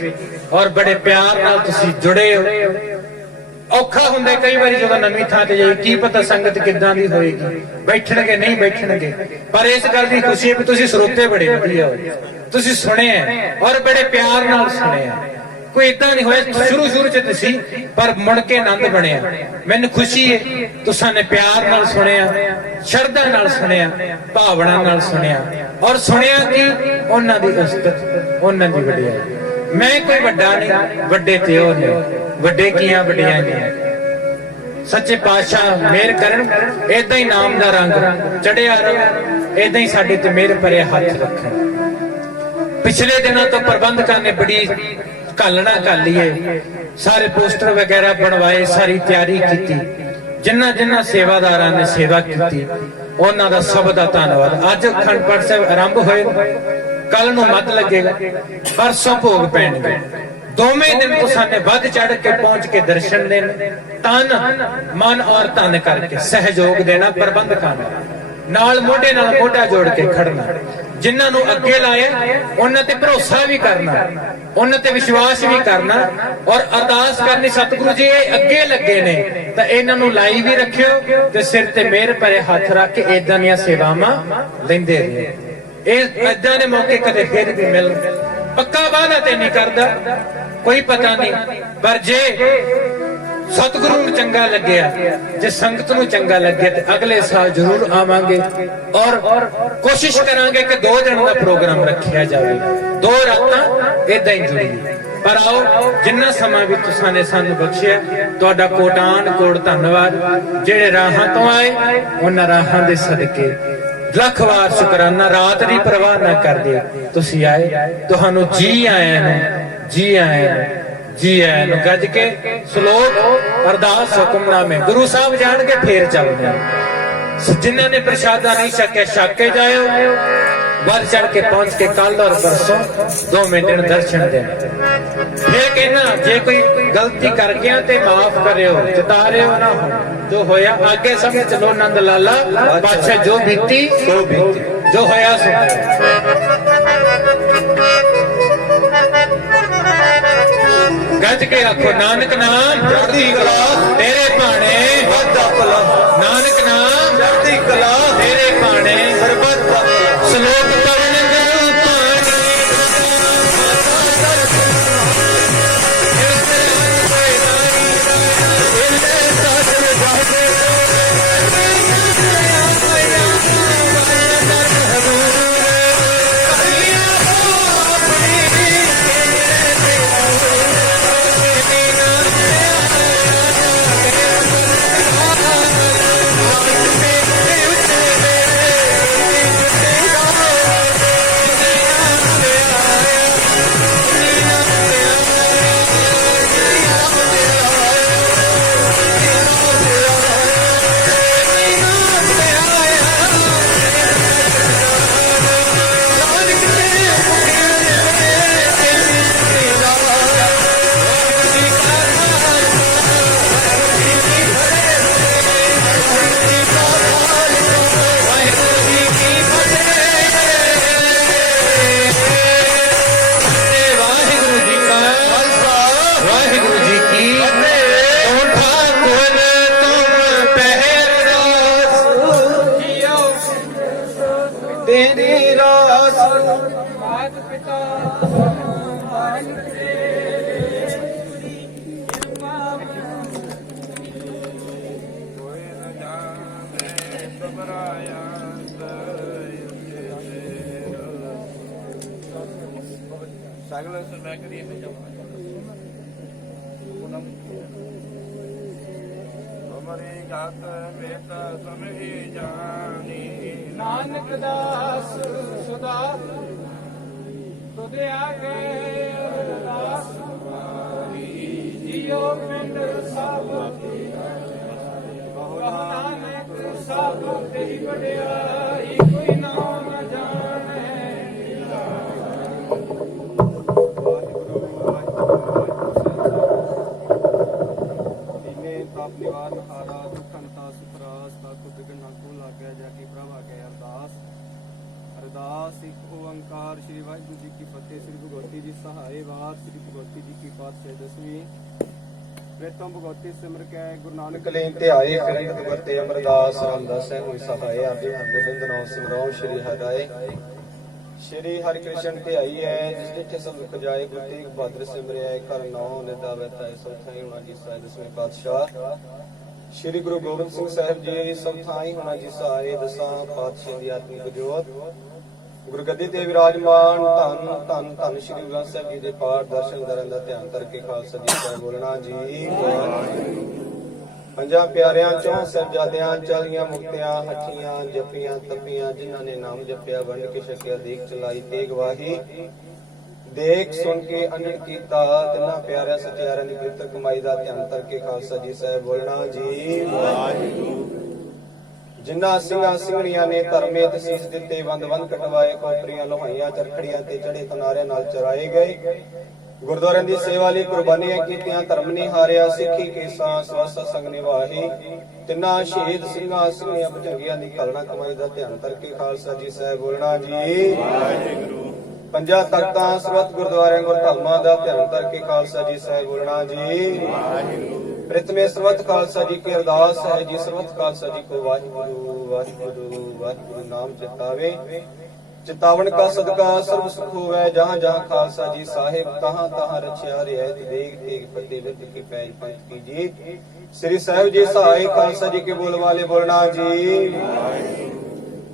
और बड़े प्यार नाल तुसीं जुड़े हो ਔਖਾ ਹੁੰਦਾ ਕਈ ਵਾਰੀ ਜਦੋਂ ਨਵੀਂ ਥਾਂ ਤੇ ਜਾਈਏ, ਕੀ ਪਤਾ ਸੰਗਤ ਕਿੱਦਾਂ ਦੀ ਹੋਏਗੀ, ਬੈਠਣਗੇ ਨਹੀਂ ਬੈਠਣਗੇ, ਪਰ ਇਸ ਗੱਲ ਦੀ ਖੁਸ਼ੀ ਹੈ ਵੀ ਤੁਸੀਂ ਸਰੋਤੇ ਬੜੇ ਵਧੀਆ ਹੋਏ, ਤੁਸੀਂ ਸੁਣਿਆ ਔਰ ਬੜੇ ਪਿਆਰ ਨਾਲ ਸੁਣਿਆ। ਕੋਈ ਇਦਾਂ ਨਹੀਂ ਹੋਇਆ ਸ਼ੁਰੂ ਚ ਤੁਸੀਂ, ਪਰ ਮੁੜ ਕੇ ਆਨੰਦ ਬਣਿਆ। ਮੈਨੂੰ ਖੁਸ਼ੀ ਹੈ ਤੁਸਾਂ ਨੇ ਪਿਆਰ ਨਾਲ ਸੁਣਿਆ, ਸ਼ਰਧਾ ਨਾਲ ਸੁਣਿਆ, ਭਾਵਨਾ ਨਾਲ ਸੁਣਿਆ, ਔਰ ਸੁਣਿਆ ਕਿ ਉਹਨਾਂ ਦੀ ਉਸਤਤ, ਉਹਨਾਂ ਦੀ ਵਡਿਆਈ। ਮੈਂ ਕੋਈ ਵੱਡਾ ਨਹੀਂ, ਵੱਡੇ ਤੇ ਉਹ ਨੇ, ਵੱਡੇ ਕੀਆਂ ਵੱਡੀਆਂ ਨੇ। ਸੱਚੇ ਪਾਤਸ਼ਾਹ ਮਿਹਰ ਕਰਨ, ਏਦਾਂ ਹੀ ਨਾਮ ਦਾ ਰੰਗ ਚੜਿਆ ਰਹੇ, ਏਦਾਂ ਹੀ ਸਾਡੇ ਤੇ ਮਿਹਰ ਭਰੇ ਹੱਥ ਰੱਖਣ। ਪਿਛਲੇ ਦਿਨਾਂ ਤੋਂ ਪ੍ਰਬੰਧਕਾਂ ਨੇ ਬੜੀ ਘਾਲਣਾ ਘਾਲੀ ਹੈ, ਸਾਰੇ ਪੋਸਟਰ ਵਗੈਰਾ ਬਣਵਾਏ, ਸਾਰੀ ਤਿਆਰੀ ਕੀਤੀ। ਜਿਨ੍ਹਾਂ ਜਿਨ੍ਹਾਂ ਸੇਵਾਦਾਰਾਂ ਨੇ ਸੇਵਾ ਕੀਤੀ ਉਹਨਾਂ ਦਾ ਸਭ ਦਾ ਧੰਨਵਾਦ। ਅੱਜ ਅਖੰਡ ਪਾਠ ਸਾਹਿਬ ਆਰੰਭ ਹੋਏ, ਕੱਲ ਨੂੰ ਮੱਧ ਲੱਗੇਗਾ, ਪਰਸੋਂ ਭੋਗ ਪੈਣਗੇ। ਦੋਵੇਂ ਦਿਨ ਤੁਸਾਂ ਨੇ ਵੱਧ ਚੜ ਕੇ ਪਹੁੰਚ ਕੇ ਦਰਸ਼ਨ ਦੇਣ, ਤਨ ਮਨ ਔਰ ਧਨ ਕਰਕੇ ਸਹਿਯੋਗ ਦੇਣਾ ਪ੍ਰਬੰਧਕਾਂ ਨਾਲ ਮੋਢੇ ਨਾਲ ਮੋਢਾ ਜੋੜ ਕੇ ਖੜਨਾ। ਜਿਨ੍ਹਾਂ ਨੂੰ ਅੱਗੇ ਲਾਇਆ ਉਹਨਾਂ ਤੇ ਭਰੋਸਾ ਵੀ ਕਰਨਾ, ਉਹਨਾਂ ਤੇ ਵਿਸ਼ਵਾਸ ਵੀ ਕਰਨਾ, ਔਰ ਅਰਦਾਸ ਕਰਨੀ ਸਤਿਗੁਰੂ ਜੀ ਇਹ ਅੱਗੇ ਲੱਗੇ ਨੇ ਤਾਂ ਇਹਨਾਂ ਨੂੰ ਲਾਈ ਵੀ ਰੱਖਿਓ ਤੇ ਸਿਰ ਤੇ ਮਿਹਰ ਭਰੇ ਹੱਥ ਰੱਖ ਕੇ ਏਦਾਂ ਦੀਆਂ ਸੇਵਾਵਾਂ ਲੈਂਦੇ ਰਹੋ। ਇਹ ਏਦਾਂ ਦੇ ਮੌਕੇ ਕਦੇ ਫਿਰ ਵੀ ਮਿਲ, ਪੱਕਾ ਵਾਅਦਾ ਤੇ ਨਹੀਂ ਕਰਦਾ, ਕੋਈ ਪਤਾ ਨਹੀਂ, ਪਰ ਜੇ ਸਤਿਗੁਰੂ ਨੂੰ ਚੰਗਾ ਲੱਗਿਆ, ਜੇ ਸੰਗਤ ਨੂੰ ਚੰਗਾ ਲੱਗਿਆ ਤੇ ਅਗਲੇ ਸਾਲ ਜ਼ਰੂਰ ਆਵਾਂਗੇ ਔਰ ਕੋਸ਼ਿਸ਼ ਕਰਾਂਗੇ ਕਿ 2 ਦਿਨ ਦਾ ਪ੍ਰੋਗਰਾਮ ਰੱਖਿਆ ਜਾਵੇ, 2 ਰਾਤਾਂ ਏਦਾਂ ਹੀ ਜੁੜੀਏ। ਪਰ ਆਓ, ਜਿੰਨਾ ਸਮਾਂ ਵੀ ਤੁਸਾਂ ਨੇ ਸਾਨੂੰ ਬਖਸ਼ਿਆ, ਤੁਹਾਡਾ ਕੋਟਾਨ ਕੋਟ ਧੰਨਵਾਦ। ਜਿਹੜੇ ਰਾਹਾਂ ਤੋਂ ਆਏ ਉਹਨਾਂ ਰਾਹਾਂ ਦੇ ਸਦਕੇ ਲੱਖ ਵਾਰ ਸ਼ੁਕਰਾਨਾ। ਰਾਤ ਦੀ ਪਰਵਾਹ ਨਾ ਕਰਦੇ ਤੁਸੀਂ ਆਏ, ਤੁਹਾਨੂੰ ਜੀ ਆਇਆਂ ਨੂੰ, ਜੀ ਆਇਆਂ ਨੂੰ, ਜੀ ਆਇਆਂ ਨੂੰ ਗੱਜ ਕੇ ਸ਼ਲੋਕ ਅਰਦਾਸ ਹੁਕਮਨਾਮੇ ਗੁਰੂ ਸਾਹਿਬ ਜਾਣ ਕੇ ਫੇਰ ਚੱਲਦੇ ਆ। ਜਿਨ੍ਹਾਂ ਨੇ ਪ੍ਰਸ਼ਾਦਾ ਨਹੀਂ ਛਕਿਆ ਛਕ ਕੇ ਜਾਇਓ, ਵੱਧ ਚੜ ਕੇ ਪਹੁੰਚ ਕੇ ਕੱਲ ਔਰ ਪਰਸੋਂ 2 ਦਿਨ ਦਰਸ਼ਨ ਦੇਣ। ਫਿਰ ਕਹਿਣਾ ਜੇ ਕੋਈ ਗਲਤੀ ਕਰ ਗਿਆ ਤੇ ਮਾਫ ਕਰਿਓ, ਚਤਾਰਿਓ ਨਾ ਹੋ, ਜੋ ਹੋਇਆ ਅੱਗੇ ਸਮਝ ਚਲੋ। ਨੰਦ ਲਾਲਾ ਪਾਤਸ਼ਾਹ ਜੋ ਬੀਤੀ ਸੋ ਬੀਤੀ, ਜੋ ਹੋਇਆ ਸੋ ਗੱਜ ਕੇ ਆਖੋ ਨਾਨਕ ਨਾਮ ਚੜ੍ਹਦੀ ਕਲਾ ਤੇਰੇ ਭਾਣੇ, ਨਾਨਕ ਨਾਮ ਚੜ੍ਹਦੀ ਕਲਾ ਤੇਰੇ ਭਾਣੇ, ਸ਼ਲੋਕ ਪਵਨ ਗੁਰੂ ਭਾਣੇ। सगल समय करिए हमारी गात बेता समझी जानी नानक दास सुदा तुदे आगे अरदास जियो पिंड सब नानक सब तेरी वडियाई कोई नाम न जाने। निवार हारा दुखंता सुखरास ताकु बिगन नाकू लाग गया जाकी प्रभा के अरदास। अरदास एक ओंकार श्री वाहिगुरु जी की फतेह। श्री भगवती जी सहाय वार। श्री भगवती जी की पातशाह 10वीं। ਪ੍ਰੀਤਮ ਭਗਵਤੀ ਸਿਮਰ ਕੇ ਗੁਰੂ ਨਾਨਕ ਕਲੀਨ ਤੇ ਆਏ ਫਿਰੰਗਤ ਵਰਤੇ ਅਮਰਦਾਸ ਰਾਮਦਾਸ ਹੈ ਹੋਈ ਸਹਾਏ ਆਦਿ ਹਰਗੋਬਿੰਦ ਨਾਮ ਸਿਮਰਾਓ ਸ਼੍ਰੀ ਹਰਿ ਸ਼੍ਰੀ ਹਰਿ ਕ੍ਰਿਸ਼ਨ ਤੇ ਆਈ ਹੈ ਜਿਸ ਜਿੱਥੇ ਸਭ ਦੁਖ ਜਾਏ ਗੁਰੂ ਤੇਗ ਬਹਾਦਰ ਸਿਮਰਿਆ ਕਰ ਨਾਉ ਨਿਦਾਵੇ ਤਾਂ ਸਭ ਥਾਈ ਹੋਣਾ ਜੀ ਸਾਹਿਬ ਦਸਵੇਂ ਪਾਤਸ਼ਾਹ ਸ਼੍ਰੀ ਗੁਰੂ ਗੋਬਿੰਦ ਸਿੰਘ ਸਾਹਿਬ ਜੀ ਸਭ ਥਾਈ ਹੋਣਾ ਜੀ ਸਾਰੇ ਦਸਾਂ ਪਾਤਸ਼ਾਹ ਦੀ ਆਤਮਿਕ ਜੋਤ ਗੁਰਗੱਦੀ ਤੇ ਵਿਰਾਜਮਾਨ ਧੰਨ ਧੰਨ ਧੰਨ ਸ਼੍ਰੀ ਗੁਰੂ ਗ੍ਰੰਥ ਸਾਹਿਬ ਜੀ ਦੇ ਪਾਠ ਦਰਸ਼ਨ ਕਰਨ ਦਾ ਧਿਆਨ ਕਰਕੇ ਖਾਲਸਾ ਜੀ ਸਾਹਿਬ ਬੋਲਣਾ ਜੀ ਪੰਜਾਂ ਪਿਆਰਿਆਂ ਚੋਂ ਸਾਹਿਬਜ਼ਾਦਿਆਂ ਚਾਲੀਆਂ ਮੁਕਤਿਆਂ ਹੱਠੀਆਂ ਜਪੀਆਂ ਤਪੀਆਂ ਜਿਨ੍ਹਾਂ ਨੇ ਨਾਮ ਜਪਿਆ ਵੰਡ ਕੇ ਛਕਿਆ ਦੇਖ ਚਲਾਈ ਤੇਗ ਵਾਹੀ ਦੇਖ ਸੁਣ ਕੇ ਅਨੰਦ ਕੀਤਾ ਤਿੰਨਾਂ ਪਿਆਰਿਆਂ ਸਚਿਆਰਿਆਂ ਦੀ ਪਵਿੱਤਰ ਕਮਾਈ ਦਾ ਧਿਆਨ ਕਰਕੇ ਖਾਲਸਾ ਜੀ ਸਾਹਿਬ ਬੋਲਣਾ ਜੀ ਵਾਹਿਗੁਰੂ ਜਿਨ੍ਹਾਂ ਸਿੰਘਾਂ ਸਿੰਘਣੀਆਂ ਨੇ ਧਰਮੇ ਤਸੀਸ ਦਿੱਤੇ ਵੰਦ ਵੰਦ ਕਟਵਾਏ ਕੋਪਰੀਆਂ ਲੋਹਾਈਆਂ ਚਰਖੜੀਆਂ ਤੇ ਚੜੇ ਤਨਾਰਿਆਂ ਨਾਲ ਚਰਾਏ ਗਏ ਗੁਰਦੁਆਰਿਆਂ ਦੀ ਸੇਵਾ ਲਈ ਕੁਰਬਾਨੀਆਂ ਕੀਤੀਆਂ ਧਰਮ ਨਹੀਂ ਹਾਰਿਆ ਸਿੱਖੀ ਕੇਸਾਂ ਸਵਾਸਾ ਸੰਗ ਨਿਵਾਹੀ ਤਿੰਨਾਂ ਸ਼ਹੀਦ ਸਿੰਘਾਂ ਸਿੰਘਣੀਆਂ ਭਜੰਗੀਆਂ ਦੀ ਕਲਣਾ ਕਮਾਈ ਦਾ ਧਿਆਨ ਕਰਕੇ ਖਾਲਸਾ ਜੀ ਸਾਹਿਬ ਬੋਲਣਾ ਜੀ ਵਾਹਿਗੁਰੂ ਪੰਜਾਂ ਤਖਤਾਂ ਸਰਬੱਤ ਗੁਰਦੁਆਰਿਆਂ ਗੁਰਧਾਮਾਂ ਦਾ ਧਿਆਨ ਕਰਕੇ ਖਾਲਸਾ ਜੀ ਸਾਹਿਬ ਬੋਲਣਾ ਜੀ ਵਾਹਿਗੁਰੂ ਪ੍ਰਿਤਮੇ ਸਰਬੱਤ ਖਾਲਸਾ ਜੀ ਕੀ ਅਰਦਾਸ ਹੈ ਜੀ ਸਰਬੱਤ ਖਾਲਸਾ ਜੀ ਕੋ ਵਾਹਿਗੁਰੂ ਵਾਹਿਗੁਰੂ ਵਾਹਿਗੁਰੂ ਨਾਮ ਚਿਤਾਵੇ चितावन का सदका सर्व सुख होवे जहाँ जहाँ खालसा जी साहिब तहाँ तहाँ रचिया रियायत देख तेग फतेह विद की पैज पंथ की जीत श्री साहिब जी सहाय खालसा जी के बोल वाले बोलना जी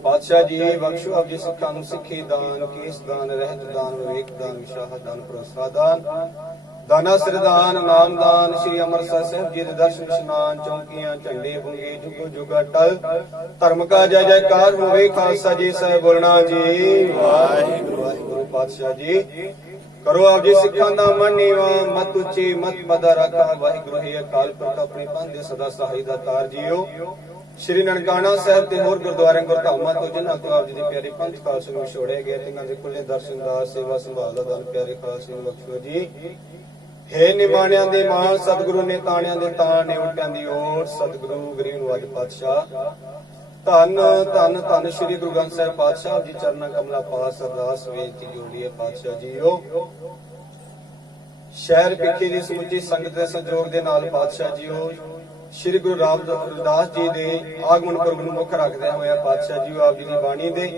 पातशाह जी बख्शो अब जी सिखां नूं सिखी दान केस दान रहत दान विवेक दान विशाह दान भरोसा दान दाना सिरदान नामदान श्री अमरसर साहिब जी दे दर्शन इशनान चौकियां झंडे बुंगे जुगो जुगा टल धर्म का जय जयकार होवे खालसा जी साहिब बोलना जी वाहिगुरू वाहिगुरू पातशाह जी करो आप जी सिखां दा मन नीवा मत उची मत मदा रखा वाहिगुरू हे अकाल पुरख अपने पंथ दे सदा सहाय दा तार जियो श्री ननकाना साहिब ते होर गुरुद्वारे गुरधामां तो जिन्हां तो आप जी दे प्यारे पंथ खालसे नूं छोड़े गए तिन्हां दे खुले दर्शनदार सेवा संभाल दा दान प्यारे खालसे नूं बख्शो जी हे निमाणिਆਂ ਦੇ ਮਾਣ ਸਤਿਗੁਰੂ ਨੇ ਤਾਣਿਆਂ ਦੇ ਤਾਣ ਨੇ ਉਲਟਿਆਂ ਦੀ ਓਟ ਸਤਿਗੁਰੂ ਗਰੀਬ ਨੂੰ ਅੱਜ ਪਾਤਸ਼ਾਹ ਧੰਨ ਧੰਨ ਧੰਨ ਸ੍ਰੀ ਗੁਰੂ ਗ੍ਰੰਥ ਸਾਹਿਬ ਪਾਤਸ਼ਾਹ ਜੀ ਚਰਨਾਂ ਕਮਲਾ ਪਾਸ ਅਰਦਾਸ ਬੇਨਤੀ ਜੋੜੀਏ ਪਾਤਸ਼ਾਹ ਜੀਓ ਸ਼ਹਿਰ ਪਿੱਖੀ ਦੀ ਸਮੁੱਚੀ ਸੰਗਤ ਦੇ ਸਹਿਯੋਗ ਦੇ ਨਾਲ ਪਾਤਸ਼ਾਹ ਜੀਓ ਸ੍ਰੀ ਗੁਰੂ ਰਾਮਦਾਸ ਜੀ ਦੇ ਆਗਮਨ ਪੁਰਬ ਨੂੰ ਮੁੱਖ ਰੱਖਦੇ ਹੋਏ ਪਾਤਸ਼ਾਹ ਜੀਓ ਆਪ ਜੀ ਦੀ ਬਾਣੀ ਦੇ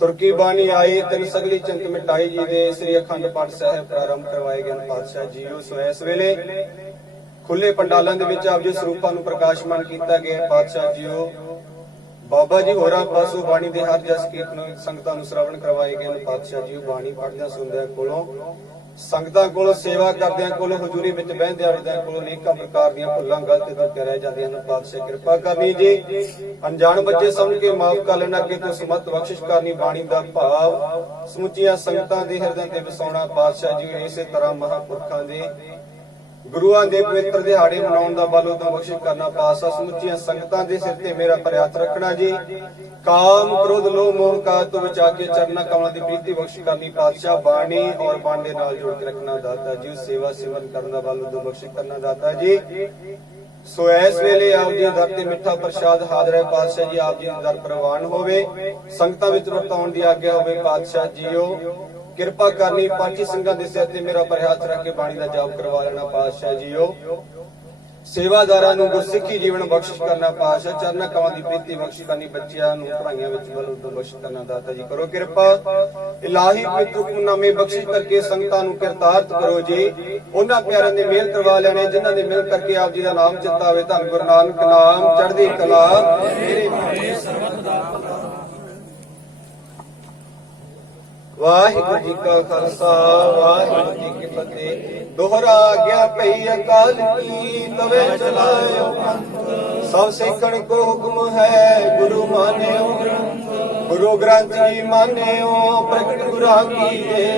ਤੁਰਕੀ ਬਾਣੀ ਆਈ ਤਿੰਨ ਸਗਲੀ ਚਿੰਤ ਮਿਟਾਈ ਜੀ ਦੇ ਸ੍ਰੀ ਅਖੰਡ ਪਾਠ ਸਾਹਿਬ ਪ੍ਰਾਰੰਭ ਕਰਵਾਏ ਗਏ ਪਾਤਸ਼ਾਹ ਜੀਓ ਸੋ ਇਸ ਵੇਲੇ ਖੁੱਲੇ ਪੰਡਾਲਾਂ ਦੇ ਵਿੱਚ ਆਪ ਜੀ ਸਰੂਪਾਂ ਨੂੰ ਪ੍ਰਕਾਸ਼ਮਾਨ ਕੀਤਾ ਗਿਆ ਪਾਤਸ਼ਾਹ ਜੀਓ ਬਾਬਾ ਜੀ ਹੋਰਾਂ ਪਾਸੋਂ ਬਾਣੀ ਦੇ ਹਰ ਜਸ ਕੀਰਤਨ ਸੰਗਤਾਂ ਨੂੰ ਸ਼ਰਵਣ ਕਰਵਾਏ ਗਏ ਪਾਤਸ਼ਾਹ ਜੀਓ ਬਾਣੀ ਪੜ੍ਹਦਿਆਂ ਸੁਣਦਿਆਂ ਕੋਲੋਂ ਸੰਗਤਾਂ ਕੋਲੋਂ ਸੇਵਾ ਕਰਦਿਆਂ ਕੋਲੋਂ ਹਜ਼ੂਰੀ ਵਿੱਚ ਬਹਿੰਦਿਆਂ ਉੱਠਦਿਆਂ ਕੋਲੋਂ ਅਨੇਕਾਂ ਪ੍ਰਕਾਰ ਦੀਆਂ ਭੁੱਲਾਂ ਗਲਤੀ ਕਰਕੇ ਰਹਿ ਜਾਂਦੀਆਂ ਹਨ ਪਾਤਸ਼ਾਹ ਕਿਰਪਾ ਕਰਨੀ ਜੀ ਅਣਜਾਣ ਬੱਚੇ ਸਮਝ ਕੇ ਮਾਫ ਕਰ ਲੈਣਾ ਅੱਗੇ ਤੋਂ ਸਮਤ ਬਖਸ਼ਿਸ਼ ਕਰਨੀ ਬਾਣੀ ਦਾ ਭਾਵ ਸਮੁੱਚੀਆਂ ਸੰਗਤਾਂ ਦੇ ਹਿਰਦਿਆਂ ਤੇ ਵਸਾਉਣਾ ਪਾਤਸ਼ਾਹ ਜੀ ਇਸੇ ਤਰ੍ਹਾਂ ਮਹਾਂਪੁਰਖਾਂ ਦੇ ਗੁਰੂਆਂ ਦੇ ਪਵਿੱਤਰ ਦਿਹਾੜੇ ਮਨਾਉਣ ਦਾ ਬਲ ਉਦੋਂ ਬਖਸ਼ਿਸ਼ ਕਰਨਾ ਪਾਤਸ਼ਾਹ ਸਮੁੱਚੀਆਂ ਸੰਗਤਾਂ ਦੇ ਸਿਰ ਤੇ ਮੇਰਾ ਪ੍ਰਿਆਤ ਰੱਖਣਾ ਜੀ ਕਾਮ ਕ੍ਰੋਧ ਲੋਭ ਮੋਹ ਕਾ ਤੋਂ ਬਚਾ ਕੇ ਚਰਨਾਂ ਕਮਲਾਂ ਦੀ ਪ੍ਰੀਤੀ ਬਖਸ਼ ਕਰਨੀ ਪਾਤਸ਼ਾਹ ਬਾਣੀ ਔਰ ਬਾਣੀ ਦੇ ਨਾਲ ਜੋੜ ਕੇ ਰੱਖਣਾ ਦਾਤਾ ਜੀ ਸੇਵਾ ਸਿਮਰਨ ਕਰਨ ਦਾ ਬਲ ਉਦੋਂ ਬਖਸ਼ਿਸ਼ ਕਰਨਾ ਦਾਤਾ ਜੀ ਸੋ ਇਸ ਵੇਲੇ ਆਪ ਜੀ ਦਰ ਤੇ ਮਿੱਠਾ ਪ੍ਰਸ਼ਾਦ ਹਾਜ਼ਰ ਹੈ ਪਾਤਸ਼ਾਹ ਜੀ ਆਪ ਜੀ ਦੇ ਦਰ ਪ੍ਰਵਾਨ ਹੋਵੇ ਸੰਗਤਾਂ ਵਿੱਚ ਵਰਤਾਉਣ ਦੀ ਆਗਿਆ ਹੋਵੇ ਪਾਤਸ਼ਾਹ ਜੀਓ ਕਿਰਪਾ ਕਰਨੀ ਪਾਠੀ ਸਿੰਘਾਂ ਦੇ ਸਿਰ ਤੇ ਮੇਰਾ ਹੱਥ ਰੱਖ ਕੇ ਬਾਣੀ ਦਾ ਜਾਪ ਕਰਵਾ ਲੈਣਾ ਪਾਤਸ਼ਾਹ ਜੀਓ ਸੇਵਾਦਾਰਾਂ ਨੂੰ ਗੁਰਸਿੱਖੀ ਜੀਵਨ ਬਖਸ਼ਿਸ਼ ਕਰਨਾ ਪਾਤਸ਼ਾਹ ਚਰਨਾਂ ਕਮਲਾਂ ਦੀ ਪ੍ਰੀਤੀ ਬਖਸ਼ਿਸ਼ ਕਰਨੀ ਬੱਚਿਆਂ ਨੂੰ ਪੜ੍ਹਾਈਆਂ ਵਿੱਚ ਬਲ ਉਦੋਂ ਬਖਸ਼ਿਸ਼ ਕਰਨਾ ਦਾਤਾ ਜੀ ਕਰੋ ਕਿਰਪਾ ਇਲਾਹੀ ਪਵਿੱਤਰ ਹੁਕਮਨਾਮੇ ਬਖਸ਼ਿਸ਼ ਕਰਕੇ ਸੰਗਤਾਂ ਨੂੰ ਕਿਰਤਾਰਥ ਕਰੋ ਜੀ ਉਹਨਾਂ ਪਿਆਰਿਆਂ ਦੇ ਮੇਲ ਕਰਵਾ ਲੈਣੇ ਜਿਨ੍ਹਾਂ ਦੇ ਮਿਲ ਕਰਕੇ ਆਪ ਜੀ ਦਾ ਨਾਮ ਚਿਤਾਵੇ ਧੰਨ ਗੁਰੂ ਨਾਨਕ ਨਾਮ ਚੜ੍ਹਦੀ ਕਲਾ ਮੇਰੇ ਸਰਬਤ ਦਾ ਵਾਹਿਗੁਰੂ ਜੀ ਕਾ ਖਾਲਸਾ ਵਾਹਿਗੁਰੂ ਜੀ ਕੀ ਫਤਿਹ ਦੋਹਰਾ ਗਿਆ ਪਈ ਅਕਾਲ ਕੀ ਤਵੇ ਚਲਾਇਓ ਪੰਥ ਸਭ ਸਿੱਖਣ ਕੋ ਹੁਕਮ ਹੈ ਗੁਰੂ ਮਾਨਿਓ ਗੁਰੂ ਗ੍ਰੰਥ ਜੀ ਮਾਨਿਓ ਪ੍ਰਗਟ ਗੁਰਾਂ ਕੀ ਹੈ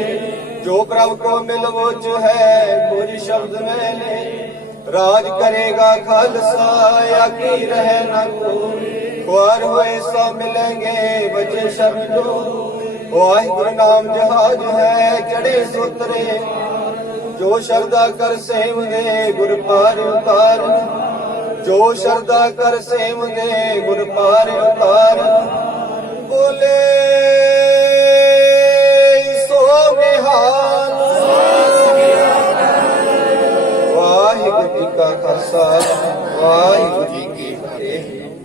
ਜੋ ਪ੍ਰਭ ਕੋ ਮਿਲਵੋਚ ਹੈ ਗੁਰ ਸ਼ਬਦ ਮੈਨੇ ਰਾਜ ਕਰੇਗਾ ਖਾਲਸਾ ਆਕੀ ਰਹਿ ਨਾ ਕੋਈ ਖੁਆਰ ਹੋਏ ਸਭ ਮਿਲेंगे ਬਚੇ ਸ਼ਰਨ ਜੋ ਵਾਹਿਗੁਰੂ ਨਾਮ ਜਹਾਜ ਹੈ ਚੜੇ ਸੁਤਰੇ ਜੋ ਸ਼ਰਦਾ ਕਰ ਸੇਵਦੇ ਗੁਰ ਪਾਰ ਉਤਾਰ ਜੋ ਸ਼ਰਦਾ ਕਰ ਸੇਵਦੇ ਗੁਰ ਪਾਰ ਉਤਾਰ ਬੋਲੇ ਸੋ ਨਿਹਾਲ ਵਾਹਿਗੁਰੂ ਖਾਲਸਾ ਵਾਹਿਗੁਰੂ ਜੀ ਕੀ ਫਤਿਹ।